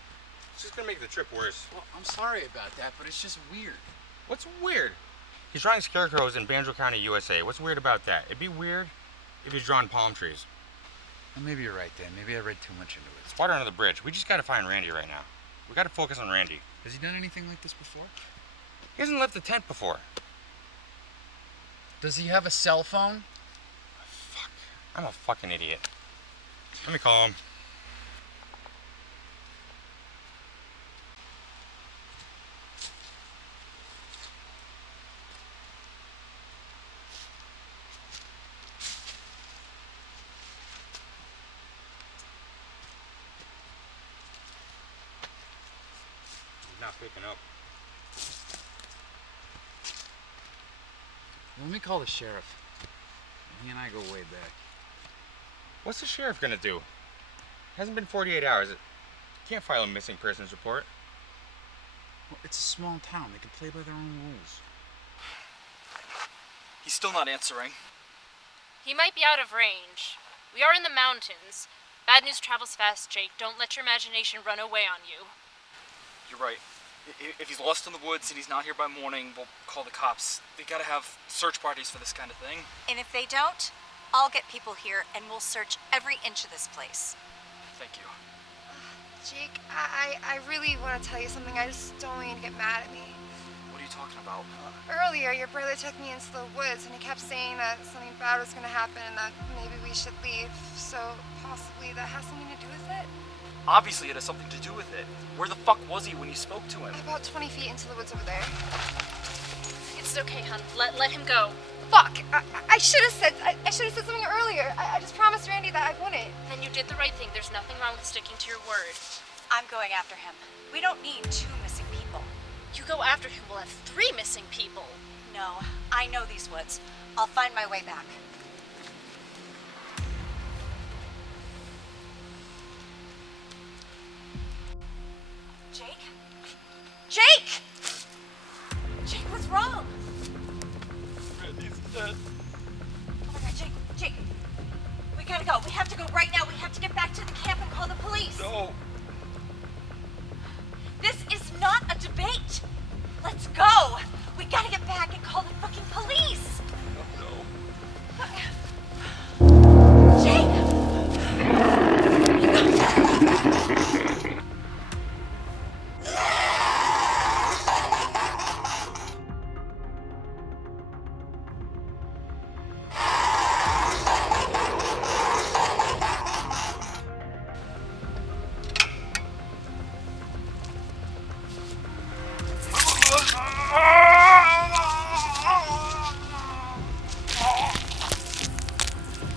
it's just gonna make the trip worse. Well, I'm sorry about that, but it's just weird. What's weird? He's drawing scarecrows in Banjo County, USA. What's weird about that? It'd be weird if he's drawing palm trees. Well, maybe you're right, Dan. Maybe I read too much into it. It's water under the bridge. We just gotta find Randy right now. We gotta focus on Randy. Has he done anything like this before? He hasn't left the tent before. Does he have a cell phone? Fuck. I'm a fucking idiot. Let me call him. He's not picking up. Let me call the sheriff. He and I go way back. What's the sheriff gonna do? Hasn't been 48 hours. Can't file a missing persons report. Well, it's a small town. They can play by their own rules. He's still not answering. He might be out of range. We are in the mountains. Bad news travels fast, Jake. Don't let your imagination run away on you. You're right. If he's lost in the woods and he's not here by morning, we'll call the cops. They gotta have search parties for this kind of thing. And if they don't, I'll get people here and we'll search every inch of this place. Thank you. Jake, I really want to tell you something. I just don't want you to get mad at me. What are you talking about? Earlier, your brother took me into the woods and he kept saying that something bad was going to happen and that maybe we should leave. So possibly that has something to do with it? Obviously, it has something to do with it. Where the fuck was he when you spoke to him? About 20 feet into the woods over there. It's okay, hon. Let him go. Fuck! I should have said something earlier. I just promised Randy that I wouldn't. Then you did the right thing. There's nothing wrong with sticking to your word. I'm going after him. We don't need 2 missing people. You go after him, we'll have 3 missing people. No, I know these woods. I'll find my way back. Jake? Jake! Jake, what's wrong? Randy's dead. Oh my god, Jake. We gotta go. We have to go right now. We have to get back to the camp and call the police. No. This is not a debate. Let's go. We gotta get back and call the fucking police. No. Jake!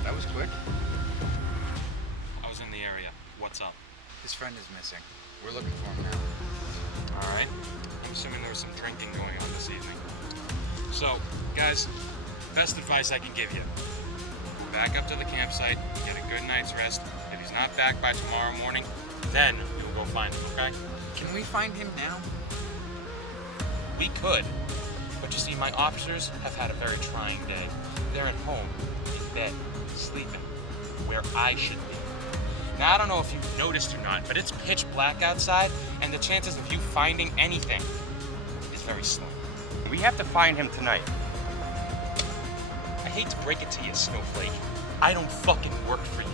That was quick. I was in the area. What's up? His friend is missing. We're looking for him now. Alright. I'm assuming there was some drinking going on this evening. So, guys, best advice I can give you. Back up to the campsite, get a good night's rest. If he's not back by tomorrow morning, then you'll go find him, okay? Can we find him now? We could. But you see, my officers have had a very trying day. They're at home, in bed, sleeping, where I should be. Now, I don't know if you've noticed or not, but it's pitch black outside, and the chances of you finding anything is very slim. We have to find him tonight. I hate to break it to you, Snowflake. I don't fucking work for you.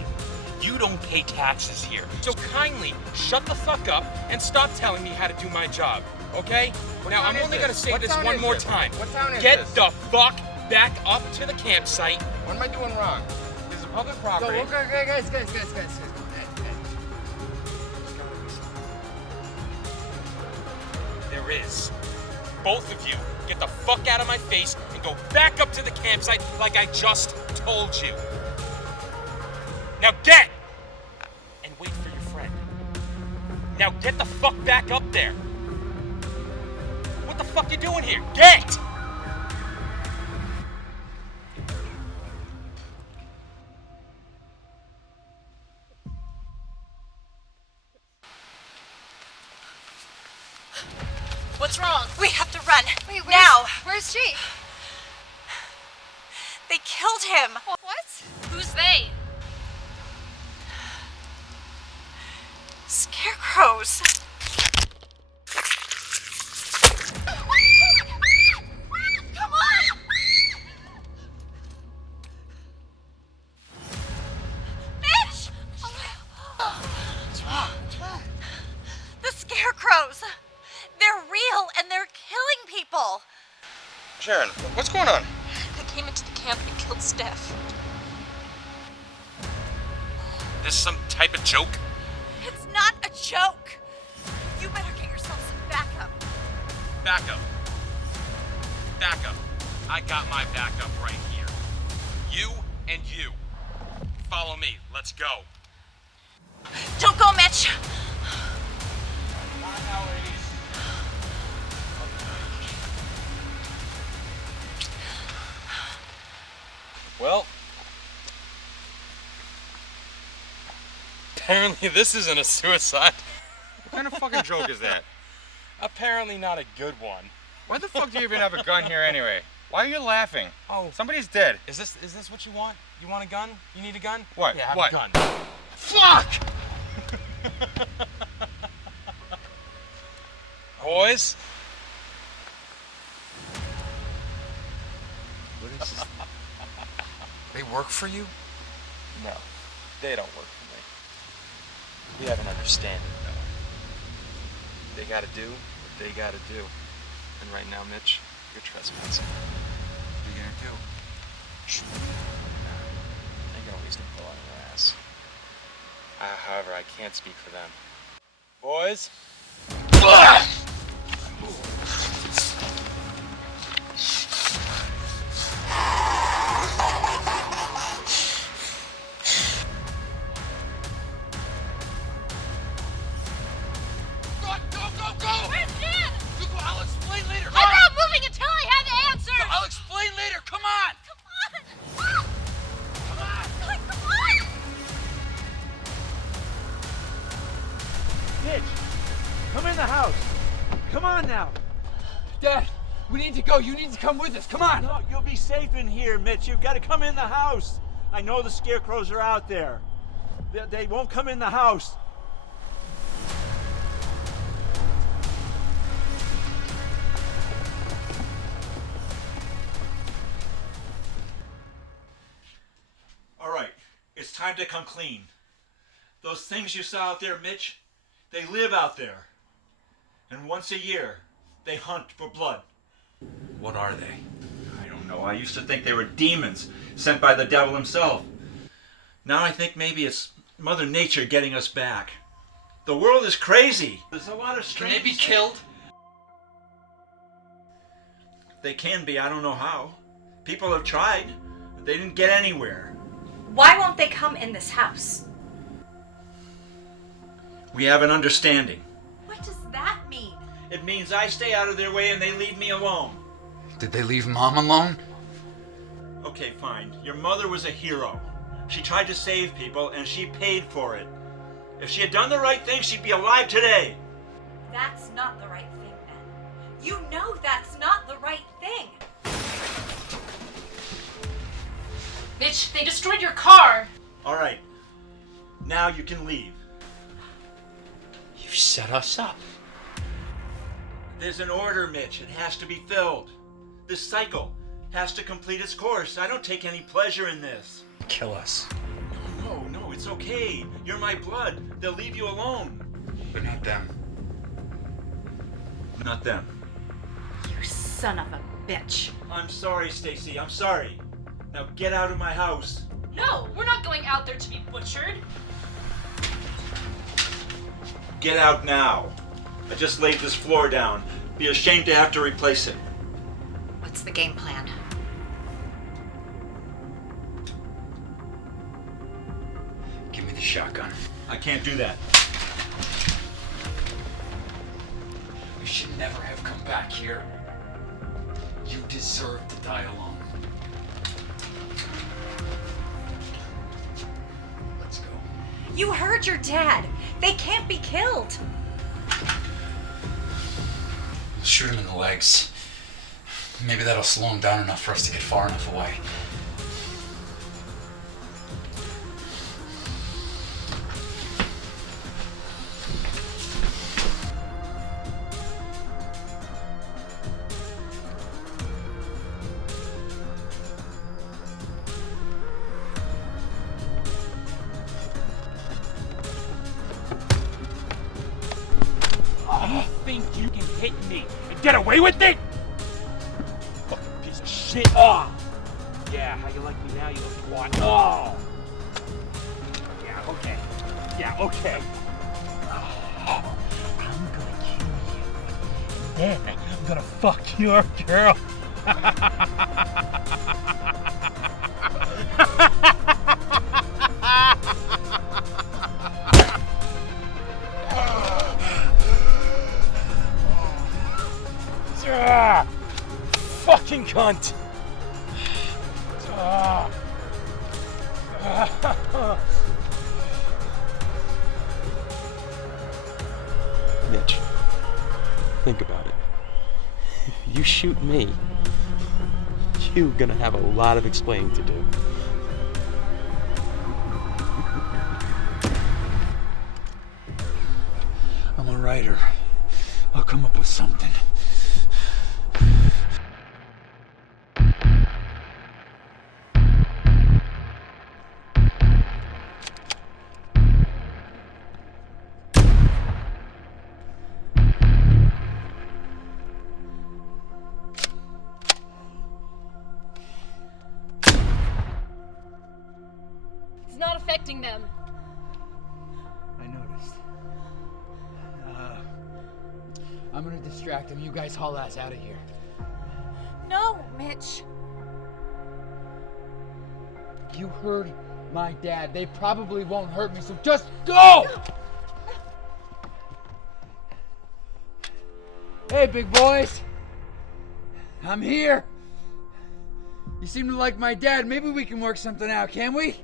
You don't pay taxes here. So kindly shut the fuck up and stop telling me how to do my job, okay? Now, I'm only gonna say this one more time. What town is Get this? the fuck back up to the campsite. What am I doing wrong? This is a public property. Okay, guys. There is. Both of you, get the fuck out of my face and go back up to the campsite like I just told you. Now get! And wait for your friend. Now get the fuck back up there. What the fuck you doing here? Get! What's wrong? We have to run. Wait, now. Where's Jake? They killed him. What? Who's they? Scarecrows. Come on! Mitch! What's wrong? The Scarecrows. They're real and they're killing people. Sharon, what's going on? They came into the camp and killed Steph. This some type of joke? It's not a joke. You better get yourself some backup. Backup. Backup. I got my backup right here. You and you. Follow me. Let's go. Don't go, Mitch. Well, apparently this isn't a suicide. What kind of fucking joke is that? Apparently not a good one. Why the fuck do you even have a gun here anyway? Why are you laughing? Oh, Somebody's dead. is this what you want? You want a gun? You need a gun? What? Yeah, have What? a gun. Fuck! Boys, What is this? They work for you? No, they don't work for me. We have an understanding, though. They gotta do what they gotta do. And right now, Mitch, you're trespassing. What are you gonna do? They can always get blow out of their ass. However, I can't speak for them. Boys? Mitch, come in the house. Come on now. Dad, we need to go. You need to come with us. Come on. No, you'll be safe in here, Mitch. You've got to come in the house. I know the Scarecrows are out there. They won't come in the house. All right, it's time to come clean. Those things you saw out there, Mitch, they live out there. And once a year, they hunt for blood. What are they? I don't know. I used to think they were demons sent by the devil himself. Now I think maybe it's Mother Nature getting us back. The world is crazy. There's a lot of strange... Can they be killed? They can be. I don't know how. People have tried, but they didn't get anywhere. Why won't they come in this house? We have an understanding. What does that mean? It means I stay out of their way and they leave me alone. Did they leave Mom alone? Okay, fine. Your mother was a hero. She tried to save people and she paid for it. If she had done the right thing, she'd be alive today. That's not the right thing, Ben. You know that's not the right thing. Mitch, they destroyed your car! All right. Now you can leave. You set us up. There's an order, Mitch. It has to be filled. This cycle has to complete its course. I don't take any pleasure in this. Kill us. No, it's okay. You're my blood. They'll leave you alone. But not them. Not them. You son of a bitch. I'm sorry, Stacy. I'm sorry. Now get out of my house. No, we're not going out there to be butchered. Get out now. I just laid this floor down. Be ashamed to have to replace it. What's the game plan? Give me the shotgun. I can't do that. We should never have come back here. You deserve to die alone. Let's go. You heard your dad. They can't be killed. Shoot him in the legs. Maybe that'll slow him down enough for us to get far enough away. You think you can hit me and get away with it? Fucking piece of shit. Oh! Yeah, how you like me now, you little twat? Oh! Yeah, okay. Yeah, okay. Oh, I'm gonna kill you. And then I'm gonna fuck your girl. Fucking cunt! Mitch, think about it. If you shoot me, you're gonna have a lot of explaining to do. I'm a writer. I'll come up with something. distracting them. I noticed. I'm gonna distract him. You guys haul ass out of here. No, Mitch. You heard my dad. They probably won't hurt me, so just go! Hey, big boys. I'm here. You seem to like my dad. Maybe we can work something out, can we?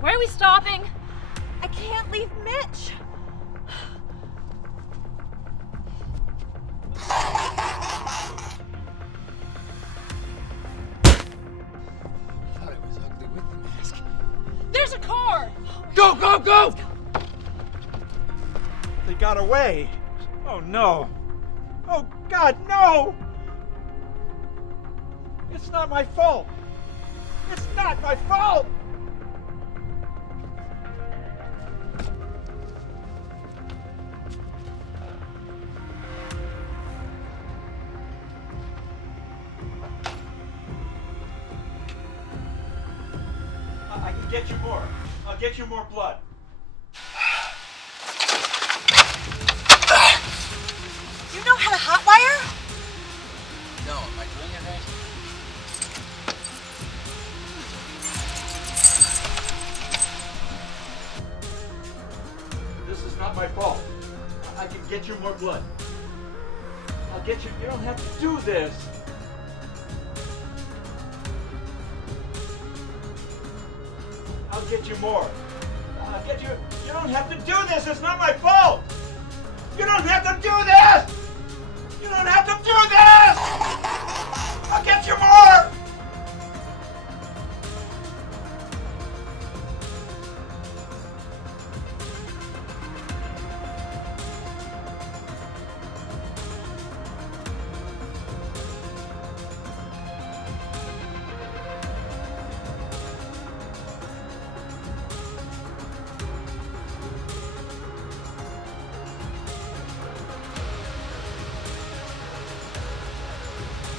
Where are we stopping? I can't leave Mitch. Thought I was ugly with the mask. There's a car! Go, go, go! They got away. Oh no. Oh God, no! It's not my fault. It's not my fault! I can get you more. I'll get you more blood. You know how to hotwire? No, am I doing it right? This is not my fault. I can get you more blood. I'll get you. You don't have to do this. I'll get you more. I'll get you. You don't have to do this. It's not my fault. You don't have to do this. You don't have to do this. I'll get you more.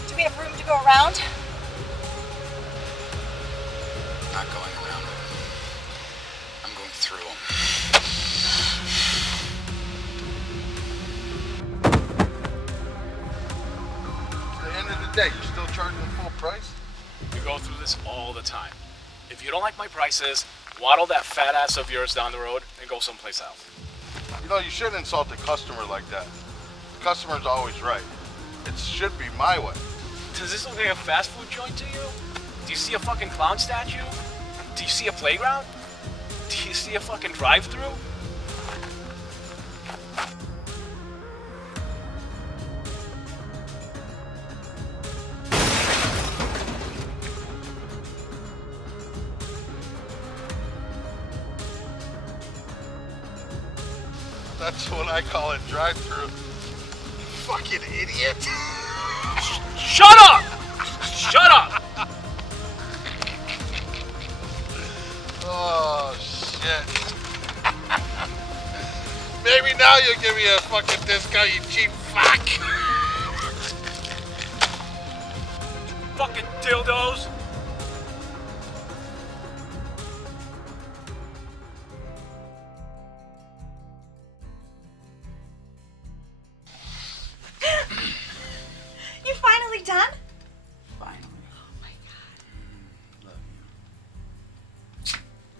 Do we have room to go around? Not going around them. I'm going through them. At the end of the day, you're still charging the full price? We go through this all the time. If you don't like my prices, waddle that fat ass of yours down the road and go someplace else. You know, you shouldn't insult the customer like that. The customer's always right. It should be my way. Does this look like a fast food joint to you? Do you see a fucking clown statue? Do you see a playground? Do you see a fucking drive-thru? That's what I call a drive-through. Fucking idiot. Shut up! Shut up! Oh, shit. Maybe now you'll give me a fucking discount, you cheap fuck. Fucking dildos! You finally done? Finally. Oh my God.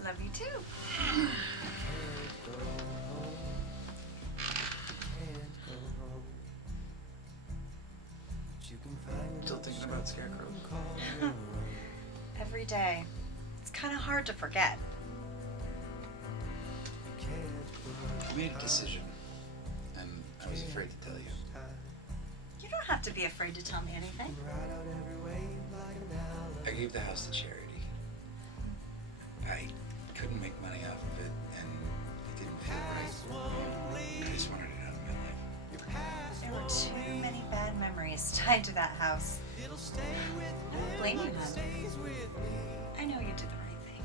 Love you too. Still thinking about Scarecrows. Every day. It's kind of hard to forget. I made a decision, and I was afraid to tell you. You don't have to be afraid to tell me anything. I gave the house to charity. I couldn't make money off of it, and it didn't feel right. I just wanted it out of my life. There were too many bad memories tied to that house. I don't blame you, hon. I know you did the right thing.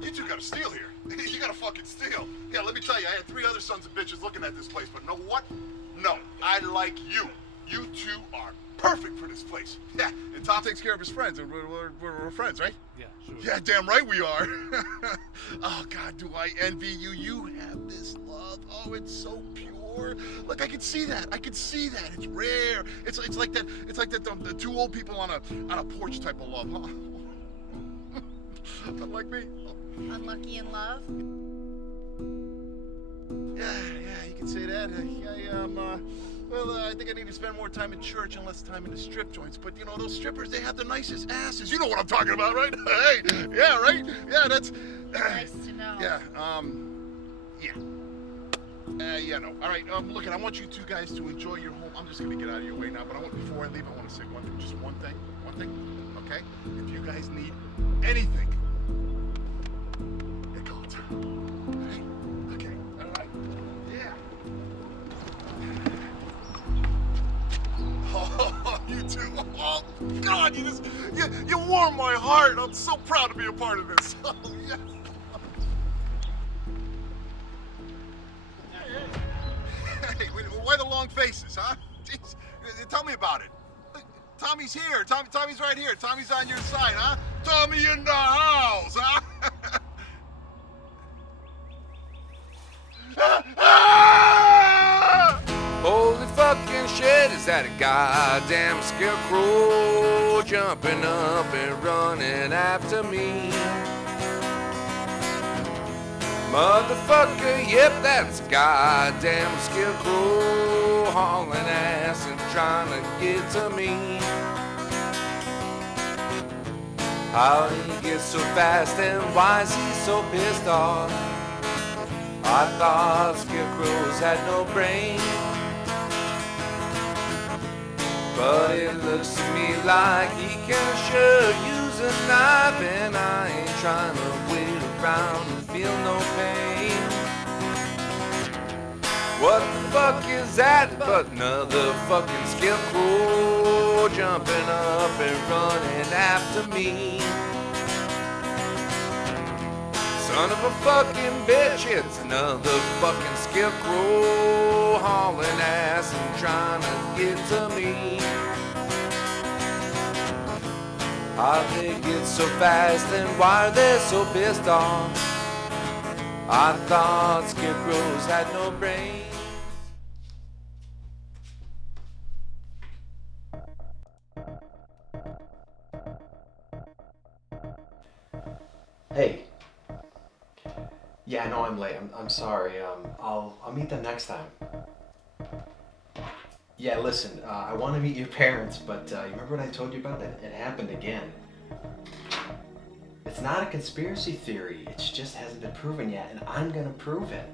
You two gotta steal here. You gotta fucking steal. Yeah, let me tell you, I had 3 other sons of bitches looking at this place, but know what? No, I like you. You two are perfect for this place. Yeah, and Tom takes care of his friends, and we're friends, right? Yeah, sure. Yeah, damn right we are. Oh, God, do I envy you. You have this love. Oh, it's so pure. Look, I can see that. I can see that. It's rare. It's like that. It's like that. The 2 old people on a porch type of love, huh? Unlike me. Unlucky in love? Yeah, you can say that. I think I need to spend more time in church and less time in the strip joints. But, you know, those strippers, they have the nicest asses. You know what I'm talking about, right? Hey, yeah, right? Yeah, that's... Nice to know. Yeah, yeah, no. All right, look, I want you 2 guys to enjoy your home. I'm just going to get out of your way now, but before I leave, I want to say one thing. Just one thing, okay? If you guys need anything, you call it. Okay, all right. Yeah. Oh, you two. Oh, God, you warm my heart. I'm so proud to be a part of this. Oh, yes. Hey, why the long faces, huh? Jeez, tell me about it. Tommy's here. Tommy's right here. Tommy's on your side, huh? Tommy in the house, huh? Holy fucking shit, is that a goddamn scarecrow jumping up and running after me? Motherfucker, yep, that's a goddamn scarecrow hauling ass and trying to get to me. How he gets so fast and why is he so pissed off? I thought scarecrows had no brain, but it looks to me like he can sure use a knife, and I ain't trying to wait around and feel no pain. What the fuck is that but another fucking scarecrow jumping up and running after me? Son of a fucking bitch, it's another fucking scarecrow hauling ass and trying to get to me. How they get so fast and why are they so pissed off? I thought scarecrows had no brain. Hey. Yeah, I know I'm late. I'm sorry. I'll meet them next time. Yeah, listen. I want to meet your parents, but you remember what I told you about? It happened again. It's not a conspiracy theory. It just hasn't been proven yet, and I'm gonna prove it.